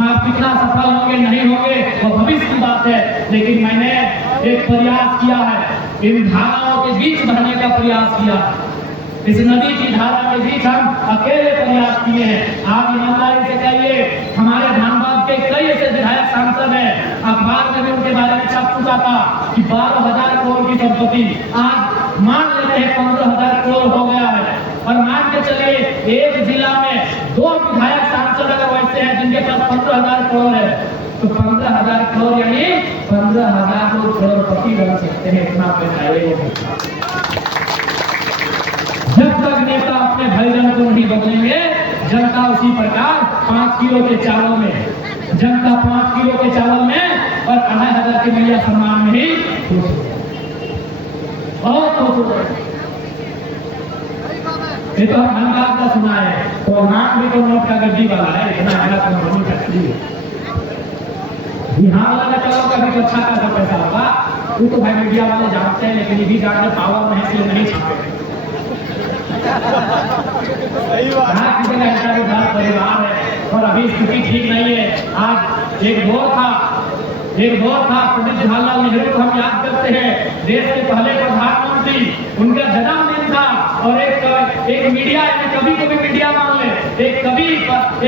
आप कितना सफल होंगे नहीं होंगे वो भविष्य की बात है, लेकिन मैंने एक प्रयास किया है, इन धाराओं के बीच बहने का प्रयास किया। इस नदी की धारा के बीच हम अकेले प्रयास किए हैं। आप ईमानदारी से कहिए, हमारे धनबाद के कई ऐसे विधायक सांसद हैं, अखबार में भी उनके बारे में छप चुका था कि 12,000 करोड़ की संपत्ति, आज मान लेते हैं 15,000 करोड़ हो गया है। और मान के चलिए एक जिला में 2 विधायक सांसद अगर वैसे हैं जिनके पास 15,000 करोड़ है, तो 15,000 करोड़ यानी 15,000 लोग करोड़पति बन सकते हैं। इतना पैसा है। जब तक नेता अपने भजन को नहीं बदलेंगे, जनता उसी प्रकार 5 किलो के चावल में, जनता 5 किलो के चावल में और 2,500 के महिला सम्मान में ही बहुत खुश हो गए। ये तो धनबाद का सुना है, तो नाम भी तो नोट का गड्डी वाला है, इतना बड़ा तो नहीं करती है। यहाँ वाला चलो कभी तो अच्छा खासा पैसा होगा, वो तो भाई मीडिया वाले जानते हैं, लेकिन ये भी जानते पावर में है इसलिए नहीं छापे। परिवार है और अभी स्थिति ठीक नहीं है। आज एक दौर था पंडित जवाहरलाल नेहरू को हम याद करते हैं, देश के पहले प्रधानमंत्री, उनका जन्मदिन था। और एक मीडिया में कभी मीडिया मान ले, एक कवि,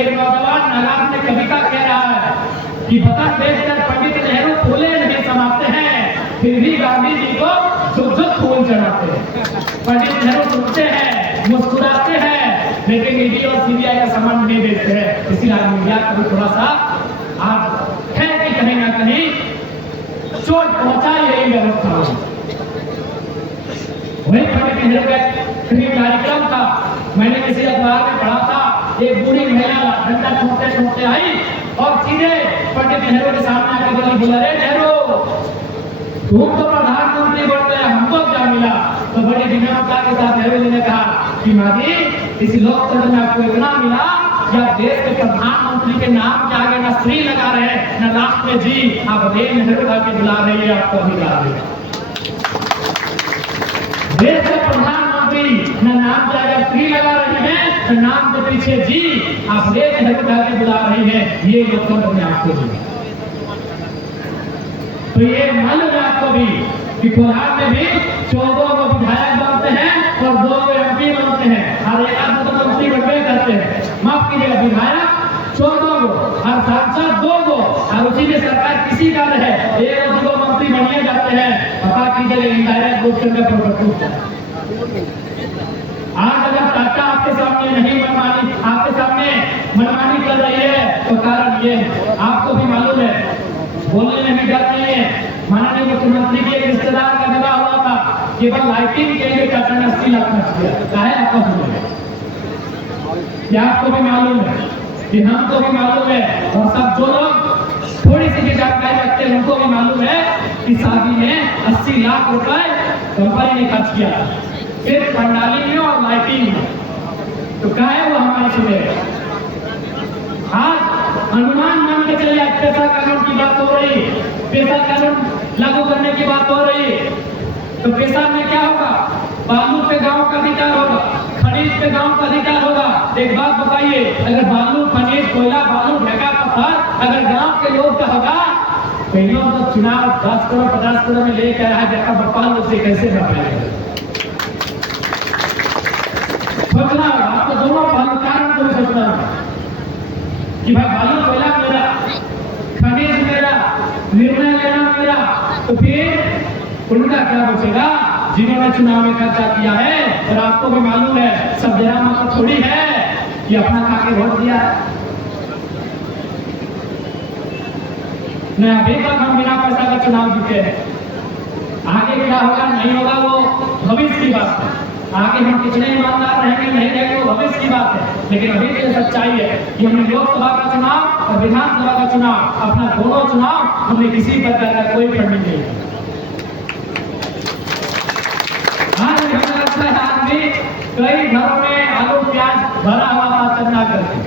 एक नौजवान नाराज में कविता कह रहा है कि बता देखकर पंडित नेहरू फूले नहीं समाते हैं, फिर भी गांधी जी को झुक फूल चढ़ाते हैं। पंडित नेहरू सुनते हैं, मुस्कुराते हैं, लेकिन ईडी और सीबीआई का सम्मान नहीं देते हैं। इसीलिए मीडिया का भी थोड़ा सा आज है कि कहीं ना कहीं चोट पहुंचा यही व्यवस्था। वही पंडित नेहरू कहीं कार्यक्रम था, मैंने किसी अखबार में पढ़ा था, एक बूढ़ी महिला डंडा छोड़ते छोड़ते आई और सीधे पंडित नेहरू के सामने आकर बोली, अरे नेहरू, तुम तो प्रधानमंत्री बन गए, हमको क्या मिला? तो बड़ी विनम्रता के साथ नेहरू जी ने कहा कि माँ जी, इस लोकतंत्र में आपको इतना मिला कि आप देश के प्रधानमंत्री के नाम के आगे न श्री लगा रहे, न लास्ट में जी, आप रे नेहरू के बुला रही है, आपको अधिकार है। देश के प्रधानमंत्री न नाम के आगे श्री लगा रहे हैं, न नाम के पीछे जी, आप रे नेहरू के बुला रही है, ये लोकतंत्र में आपको दिया। तो ये मालूम है आपको भी कि कोल्हार में भी 14 विधायक बनते हैं और 2 MP बनते हैं और 1 मंत्री बनते करते हैं। माफ कीजिएगा, विधायक 14 और सांसद 2 और उसी में सरकार किसी का रहे 1-2 मंत्री बनिए जाते हैं। पता कीजिए इंडायरेक्ट वोट करने पर आज अगर टाटा आपके सामने नहीं मनमानी, आपके सामने मनमानी कर रही है तो कारण ये है, आपको भी मालूम है, बोलने में भी डर नहीं है। माननीय मुख्यमंत्री के रिश्तेदार का विवाह हुआ था, केवल लाइटिंग के लिए टाटा ने 80 लाख खर्च किया, चाहे आपका सुने, क्या आपको भी मालूम है कि हमको भी मालूम है और सब जो लोग थोड़ी सी भी जानकारी रखते हैं उनको भी मालूम है कि शादी में 80 लाख रुपए कंपनी ने खर्च किया, सिर्फ पंडाली में और लाइटिंग में। तो क्या है वो हमारे सुने। आज अनुमान मान के चलिए, पेशा कानून की बात हो रही, पेशा कानून लागू करने की बात हो रही, तो पेशा में क्या होगा? बालू पे गांव का अधिकार होगा, खनिज पे गांव का अधिकार होगा। एक बात बताइए, अगर बालू, खनिज, कोयला, बालू, ढेका, पत्थर अगर गांव के लोग का होगा, पहले तो चुनाव 10 करोड़ 50 करोड़ में लेकर आया जैसा भोपाल उसे कैसे बपाएगा? सोचना होगा आपको, दोनों पहलू कारण को सोचना होगा कि भाई बालू कोयला मेरा, खनिज मेरा, निर्णय लेना मेरा, तो फिर उनका क्या बचेगा जिन्होंने चुनाव में खर्चा किया है? और आपको भी मालूम है, सब जरा मतलब थोड़ी है कि अपना खाके वोट दिया है। नहीं, अभी तक हम बिना पैसा का चुनाव जीते हैं। आगे क्या होगा नहीं होगा वो भविष्य की बात है, आगे हम कितने ईमानदार रहेंगे नहीं रहेंगे वो भविष्य की बात है। लेकिन अभी तो सच्चाई है कि हमने लोकसभा का चुनाव और विधानसभा का चुनाव, अपना दोनों चुनाव हमने किसी प्रकार का कोई फंडिंग नहीं किया। आज हमें लगता है आदमी कई घरों में आलू प्याज भरा हुआ था चंदा करके,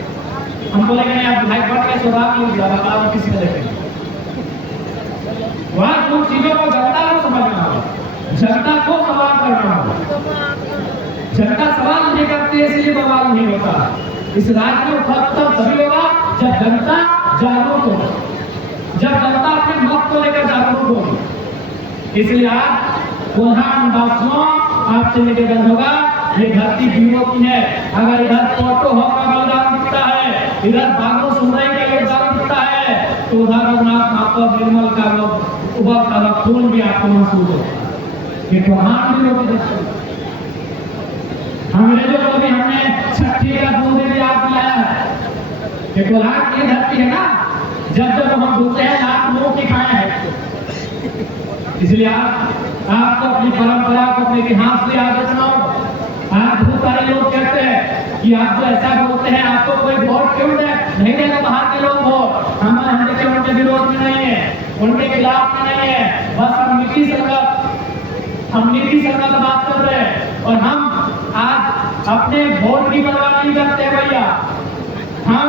हम बोलेंगे नहीं आप विधायक बन के स्वभाव नहीं दिया, बताओ किसी को देखेंगे। वहां कुछ चीजों को जनता को समझना होगा, जनता को सवाल करना होगा। जनता सवाल नहीं करती है इसलिए बवाल नहीं होता। इस राज्य में फर्क तभी होगा जब जनता जागरूक होगी, जब जनता अपने मत को लेकर जागरूक होगी। इसलिए आज कोल्हार वासियों आपसे निवेदन होगा, ये धरती वीरों की है। अगर इधर फोटो हो का बलिदान दिखता है, इधर बागो सुनवाई का योगदान दिखता है, तो उधर रघुनाथ माता निर्मल का उबल का खून भी आपको महसूस होगा। ये कोल्हार वीरों की धरती, अंग्रेजों को भी हमने छठी का दूध भी याद दिलाया है। ये कोल्हार की धरती है ना, जब जब हम भूलते हैं आप लोगों की खाए हैं। इसलिए आपको अपनी परंपरा को, अपने इतिहास भी याद रखना हो। आज बहुत सारे लोग कहते हैं कि आप जो ऐसा बोलते हैं आपको कोई वोट क्यों दे, नहीं देगा बाहर के लोग वोट। हम देखिए उनके विरोध में नहीं है, उनके खिलाफ में नहीं है, बस हम नीति संगत बात कर रहे हैं। और हम आज अपने वोट की परवाह नहीं करते भैया, हम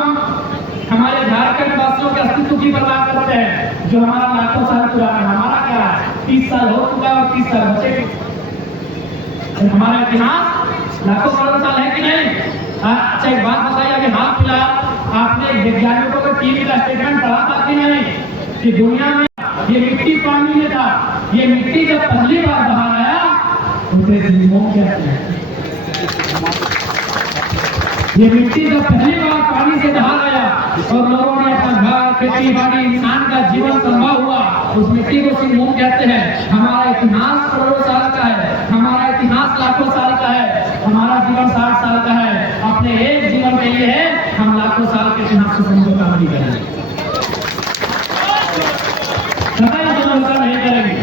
हमारे झारखंड वासियों के अस्तित्व की परवाह करते हैं, जो हमारा लाखों साल पुराना है। हमारा क्या है, 30 साल हो चुका है और 30 साल बचे। हमारा इतिहास लाखों करोड़ साल है कि नहीं? अच्छा एक बात बताइए, अभी हाल फिलहाल आपने वैज्ञानिकों के टीवी का स्टेटमेंट पढ़ा था कि नहीं कि दुनिया में ये मिट्टी पानी में था, ये मिट्टी जब पहली बार बाहर आया उसे जीवों कहते हैं। ये मिट्टी जब पहली बार पानी से बाहर आया और लोगों ने अपना घर, खेती बाड़ी, इंसान का जीवन संभव हुआ, उस मिट्टी को सिंह कहते हैं। हमारा इतिहास करोड़ों साल का है, हमारा इतिहास लाखों साल का है, हमारा जीवन 60 साल का है। अपने एक जीवन के लिए है, हम लाखों साल के इतिहास से समझौता नहीं करेंगे, समझौता नहीं करेंगे।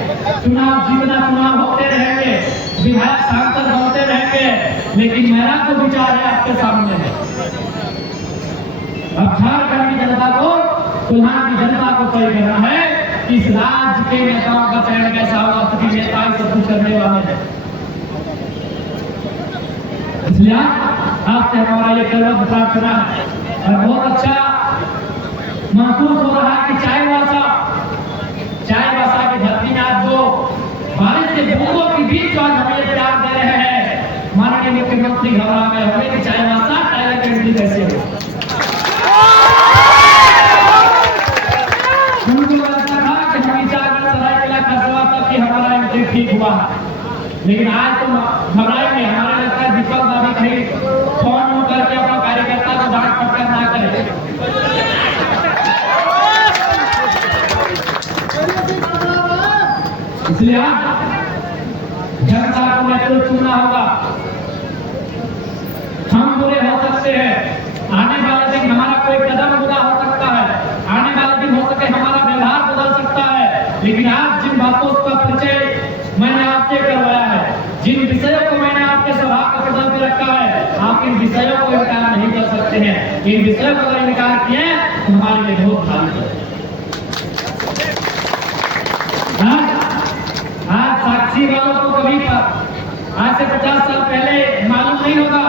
चुनाव जीवना चुनाव होते रहेंगे, विधायक सांसद होते रहेंगे, लेकिन मेरा जो विचार है आपके सामने है। अब झारखंड की जनता को, तुल्हान की जनता को तय करना है कि इस राज्य के नेताओं का चयन कैसा होगा, क्योंकि नेता सब कुछ करने वाले हैं। इसलिए आपसे हमारा ये कर्तव्य प्रार्थना है। और बहुत अच्छा महसूस हो रहा है कि चाईबासा की धरती में आज जो बारिश के बूंदों के बीच जो हमें प्यार दे रहे हैं, माननीय मुख्यमंत्री घबरा गए होंगे कि चाईबासा टाइगर कैंडी कैसे हो। उनको लगता था कि हम सरायकेला खरसावां तक कि हमारा एंट्री ठीक हुआ, लेकिन आज तो घबराएंगे। हमारे लगता है दीपक बाबी कहीं फोन करके अपना कार्यकर्ता को डांट फटकार ना करे। इसलिए आज जनता को नेतृत्व चुनना होगा। हम बुरे हो सकते हैं, आने वाले दिन हमारा कोई कदम बुरा हो सकता है, आने वाले दिन हो सके हमारा व्यवहार बदल सकता है, लेकिन आज जिन बातों का परिचय मैंने आपसे करवाया है, जिन विषयों को मैंने आपके सभा के पटल पर रखा है, आप इन विषयों को इनकार नहीं कर सकते हैं। इन विषयों को अगर इनकार किए तो हमारे लिए बहुत भारी है। आज साक्षी वालों को कभी आज से 50 साल पहले मालूम नहीं होगा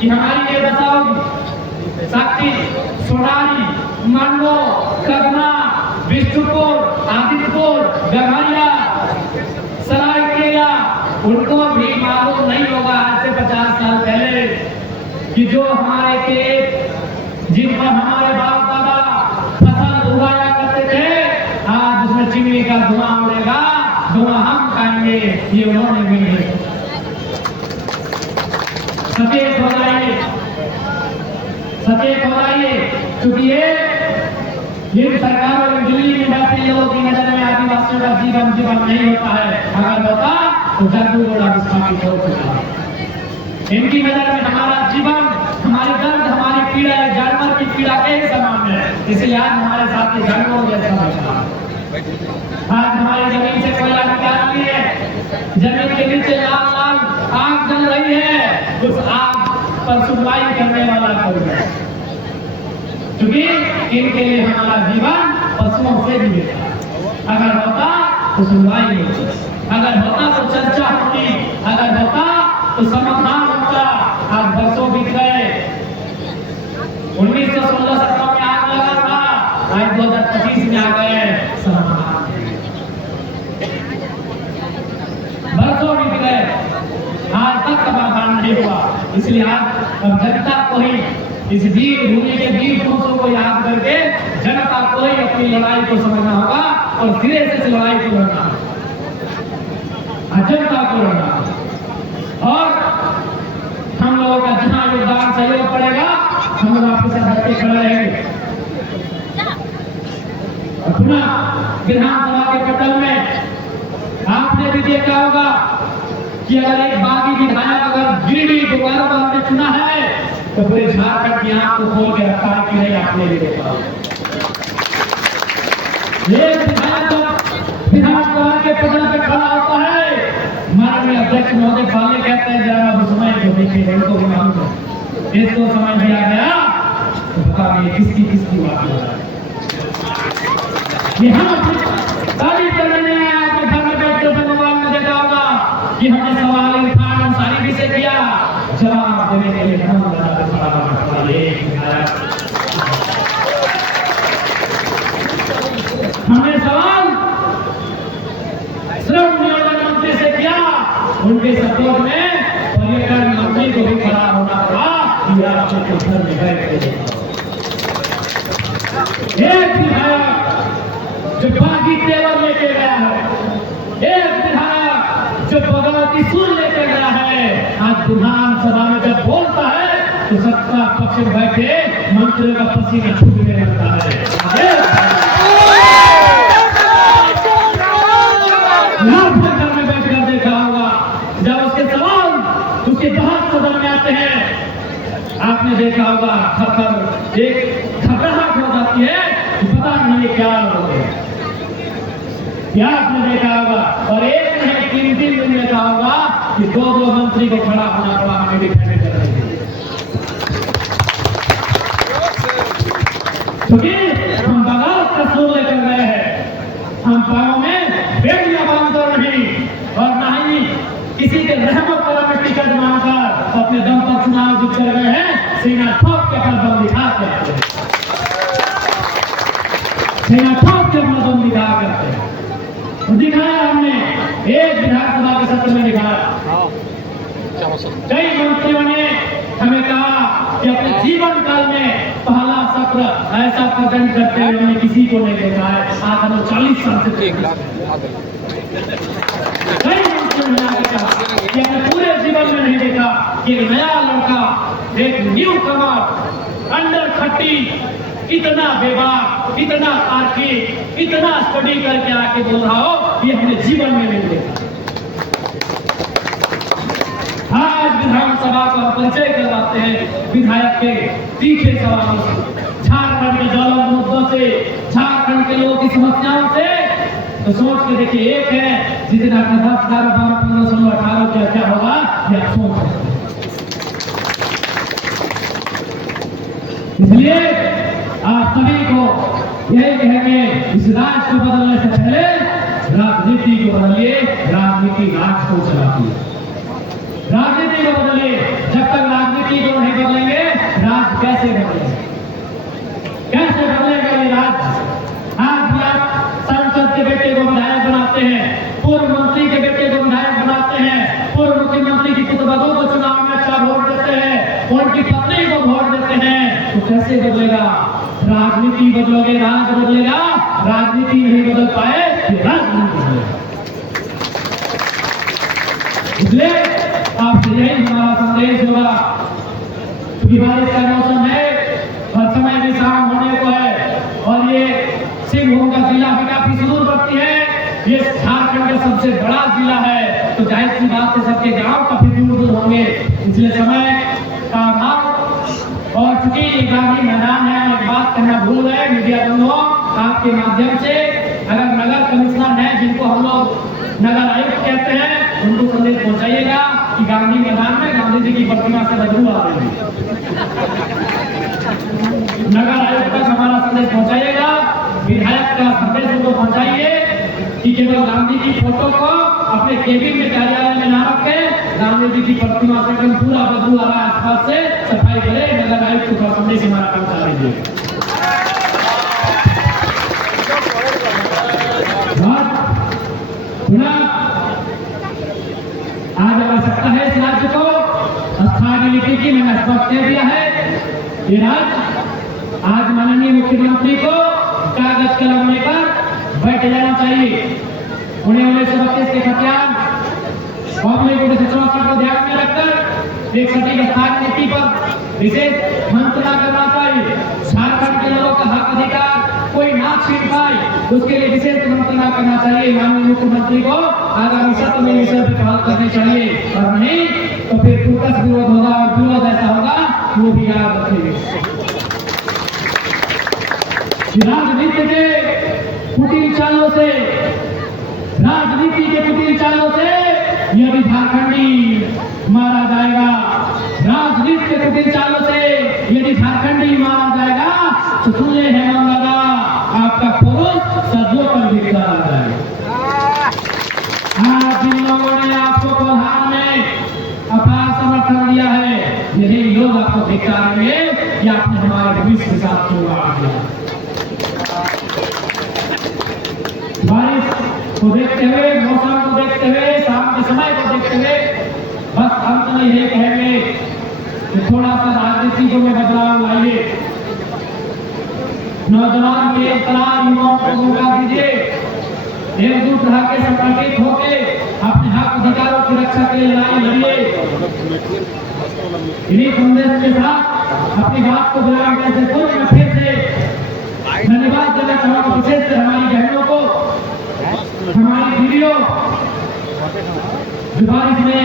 कि हमारी ये दशा होगी। साक्षी, सोनारी, मंडो, कगना, विष्णुपुर, आदित्यपुर, गम्हरिया, सरायकेला, उनको भी मालूम नहीं होगा आज से 50 साल पहले कि जो हमारे खेत जिन पर हमारे बाप दादा फसल उगाया करते थे, आज उसमें चिमनी का धुआं उड़ेगा, धुआं हम खाएंगे, ये उन्होंने भी नहीं। सचेत हो जाइए, क्योंकि ये सरकार और दिल्ली में बैठे लोगों की नजर में आदिवासियों का जीवन नहीं होता है। अगर होता तो जरूर बड़ा विस्थापित हो चुका है। इनकी नजर में हमारा जीवन, हमारी दर्द, हमारी पीड़ा एक जानवर की पीड़ा के ही समान है। इसलिए आज हमारे साथ जानवरों जैसा बैठा। आज हमारी जमीन से कोयला निकाल लिए, जमीन के नीचे लाल लाल आग जल रही है, उस आग पर सुनवाई करने वाला कोई है, क्योंकि इनके लिए हमारा जीवन पशुओं से भी है। अगर होता तो सुनवाई होती, अगर होता तो चर्चा होती, अगर होता तो समाधान होता। आज बरसों बीत गए, 1916-17 में आग लगा था, आज 2025 में आ गए समाधान। बरसों बीत गए, आज तक समाधान नहीं हुआ। इसलिए आज अब जनता को ही इस वीर भूमि के वीर पुरुषों को याद करके जनता को ही अपनी लड़ाई को समझना होगा और सिरे से इस लड़ाई को लड़ना, जनता को लड़ना। और हम लोगों का जहां योगदान सहयोग पड़ेगा, हम लोग आपके साथ डटे खड़े रहेंगे। अपना विधानसभा के पटल में आपने भी देखा होगा कि अगर एक बागी विधायक अगर गिरिडीह दोबारा आपने चुना है तो पूरे झारखंड की आंख को खोल के रखा है कि नहीं, आपने भी देखा। एक विधायक विधानसभा के पटल पे खड़ा होता है, माननीय अध्यक्ष महोदय पाले कहते हैं जरा अब समय को देखिए, इनको भी मालूम है, इसको समय दिया गया तो बता दिए किसकी बात हो रहा है। ये हम तारीफ करने नहीं आए, अपने घर में बैठे थे, मोबाइल में देखा होगा कि हमने सवाल इरफान अंसारी भी से किया, जवाब देने के लिए हम हमने सवाल श्रम नियोजन मंत्री से किया, उनके सपोर्ट में पर्यटन मंत्री को भी खड़ा होना पड़ा। घर में बैठ एक विधायक जो बागी तेवर लेके गया है, एक विधायक जो भगवती सुर लेके गया है, आज विधानसभा में जब बोलता है तो सत्ता पक्ष में बैठे मंत्रियों का पसीना छूटने लगता है। घर में बैठ कर देखा होगा, जब उसके सवाल उसके बहस सदन में आते हैं, आपने देखा होगा खतर एक घबराहट हो जाती है, पता नहीं क्या हो गया, आपने देखा होगा। और एक नहीं लेकिन दिन में ऐसा होगा कि दो मंत्री को खड़ा होना पड़ा हमें डिफेंड करने के लिए, क्योंकि हम बगावत का सूर लेकर गए हैं। हम पाँव में बेड़ियां बांधकर नहीं और ना ही किसी के रहमत करम में टिकट मांगकर अपने दम पर चुनाव जीत कर गए हैं। सीना ठोक के अपना दम दिखा करते हैं, सीना ठोक के अपना दम दिखा करते हैं। दिखाया हमने एक विधानसभा के सत्र में दिखाया। कई मंत्रियों ने हमें कहा कि अपने जीवन काल में पहला सत्र ऐसा प्रदर्शन करते हुए हमने किसी को नहीं देखा है। आज हम 40 साल से कई मंत्रियों ने आगे कहा कि हमने पूरे जीवन में नहीं देखा कि एक नया लड़का, एक न्यू कमर अंडर 30 इतना बेबाक, इतना तार्किक, इतना स्टडी करके आके बोल रहा हो, ये हमने जीवन में नहीं देखा। आज विधानसभा का परिचय करवाते हैं विधायक के तीखे सवालों से, झारखंड के ज्वलंत मुद्दों से, झारखंड के लोगों की समस्याओं से। तो सोच के देखिए, एक है जितना 10, 11, 12, 15, 16, 18 क्या होगा, ये आप सोच सकते हैं। इसलिए आप सभी को यही कहेंगे, इस राज को बदलने से पहले राजनीति को बदलिए, राजनीति राज को चलाती है। राजनीति को बदलिए, जब तक राजनीति को नहीं बदलेंगे राज कैसे बदलेगा, कैसे बदलेगा ये राज। आज भी आप सांसद के बेटे को विधायक बनाते हैं, पूर्व मंत्री के बेटे को विधायक बनाते हैं, पूर्व मुख्यमंत्री की पुत्रवधू को चुनाव में अच्छा वोट देते हैं, उनकी पत्नी को वोट देते हैं, तो कैसे बदलेगा। राजनीति बदलोगे राज बदलेगा, राजनीति नहीं बदल पाए ये राज नहीं बदलेगा। इसलिए आपसे यही हमारा संदेश होगा, क्योंकि बारिश का मौसम है और समय भी शाम होने को है और ये सिंहभूम का जिला भी काफी सुदूरवर्ती है। ये झारखंड का सबसे बड़ा जिला है, तो जाहिर सी बात है सबके गांव काफी दूर दूर होंगे। इसलिए समय का अभाव और चूंकि ये गांधी मैदान है, एक बात कहना भूल गए मीडिया बंधुओं, आपके माध्यम से अगर नगर कमिश्नर है, जिनको हम लोग नगर आयुक्त कहते हैं, उनको संदेश पहुंचाइएगा कि गांधी मैदान में गांधी जी की प्रतिमा से बदबू आ रही है। नगर आयुक्त तक हमारा संदेश पहुंचाइएगा, विधायक का संदेश उनको पहुंचाइए कि केवल गांधी जी फोटो को अपने केबिन में, कार्यालय में ना रखें, गांधी जी की प्रतिमा से एकदम पूरा बदबू आ रहा है आसपास से, सफाई करे। नगर आयुक्त को संदेश हमारा पहुंचा दीजिए। आज आवश्यकता है इस राज्य को स्थानीय नीति की, मैंने स्पष्ट कह दिया है। ये राज्य आज माननीय मुख्यमंत्री को कागज कलम लेकर बैठ जाना चाहिए। उन्हें 1932 के खतियान पब्लिक 1964 को ध्यान में रखकर एक सटीक स्थानीय नीति पर विशेष मंत्रणा करना चाहिए। झारखंड के लोगों का हक अधिकार कोई ना छीन पाए, उसके लिए विशेष मंत्रणा करना चाहिए। माननीय मुख्यमंत्री को आगामी सत्र में विषय पर पहल करनी चाहिए, और नहीं तो फिर तुरंत विरोध होगा और विरोध ऐसा होगा वो भी याद रखेंगे। राजनीति के कुटिल चालों से, राजनीति के कुटिल चालों से यदि झारखंडी मारा जाएगा, राजनीति के कुटिल चालों से यदि झारखंडी मारा जाएगा, तो सुनिए हेमंत दादा, आपका पुरुष सदियों पर दिखता है। आज जिन लोगों ने आपको प्रधान में अपार समर्थन दिया है, यही लोग आपको धिक्कारेंगे कि आपने हमारे भविष्य के साथ खिलवाड़ किया। बारिश को देखते हुए, मौसम को देखते हुए, शाम के समय को देखते हुए बस अंत में यही कहेंगे कि थोड़ा सा राजनीति को में बदलाव लाइए। नौजवान के तलाश युवाओं को मौका दीजिए, एकजुट रह के संगठित होके अपने हक अधिकारों की रक्षा के लिए लड़ाई लड़िए। इन्हीं संदेश के साथ अपनी बात को विराम देने से पूर्व में फिर से धन्यवाद देना चाहूंगा, विशेष कर हमारी बहनों को, हमारी दीदियों जो बारिश में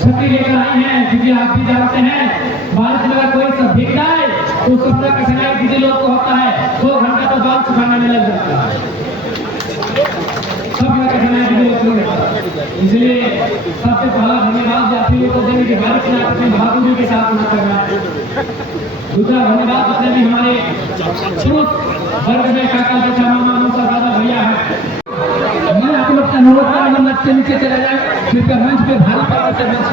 छतरी लेकर आई हैं, क्योंकि आप भी जानते हैं बारिश में अगर कोई सब भीग जाए तो सबसे कठिनाई दीदी लोग को होता है। 2 घंटा तो बाल सुखाने में लग जाता है, सब कठिनाई दीदी लोग को इसलिए सबसे पहला धन्यवाद जातियों को देने की बारिश ने अपनी बहादुरी के साथ पूरा करना है। दूसरा धन्यवाद जितने भी हमारे पुरुष वर्ग में काका चाचा मामा मौसा दादा भैया है। मैं आप लोग से अनुरोध करूंगा मंच से नीचे चले जाए, कृपया मंच पे भारी पड़ने से मंच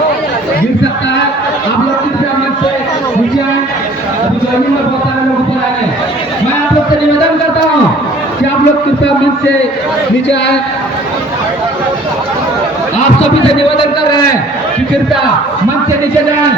गिर सकता है। आप लोग कृपया मंच से नीचे आए। अभी ज्वाइनिंग में बहुत सारे लोग ऊपर आए। मैं आप लोग से निवेदन करता हूँ कि आप लोग कृपया मंच से नीचे आए। आप सभी से निवेदन कर रहे हैं कि कृपया मंच से नीचे जाएं।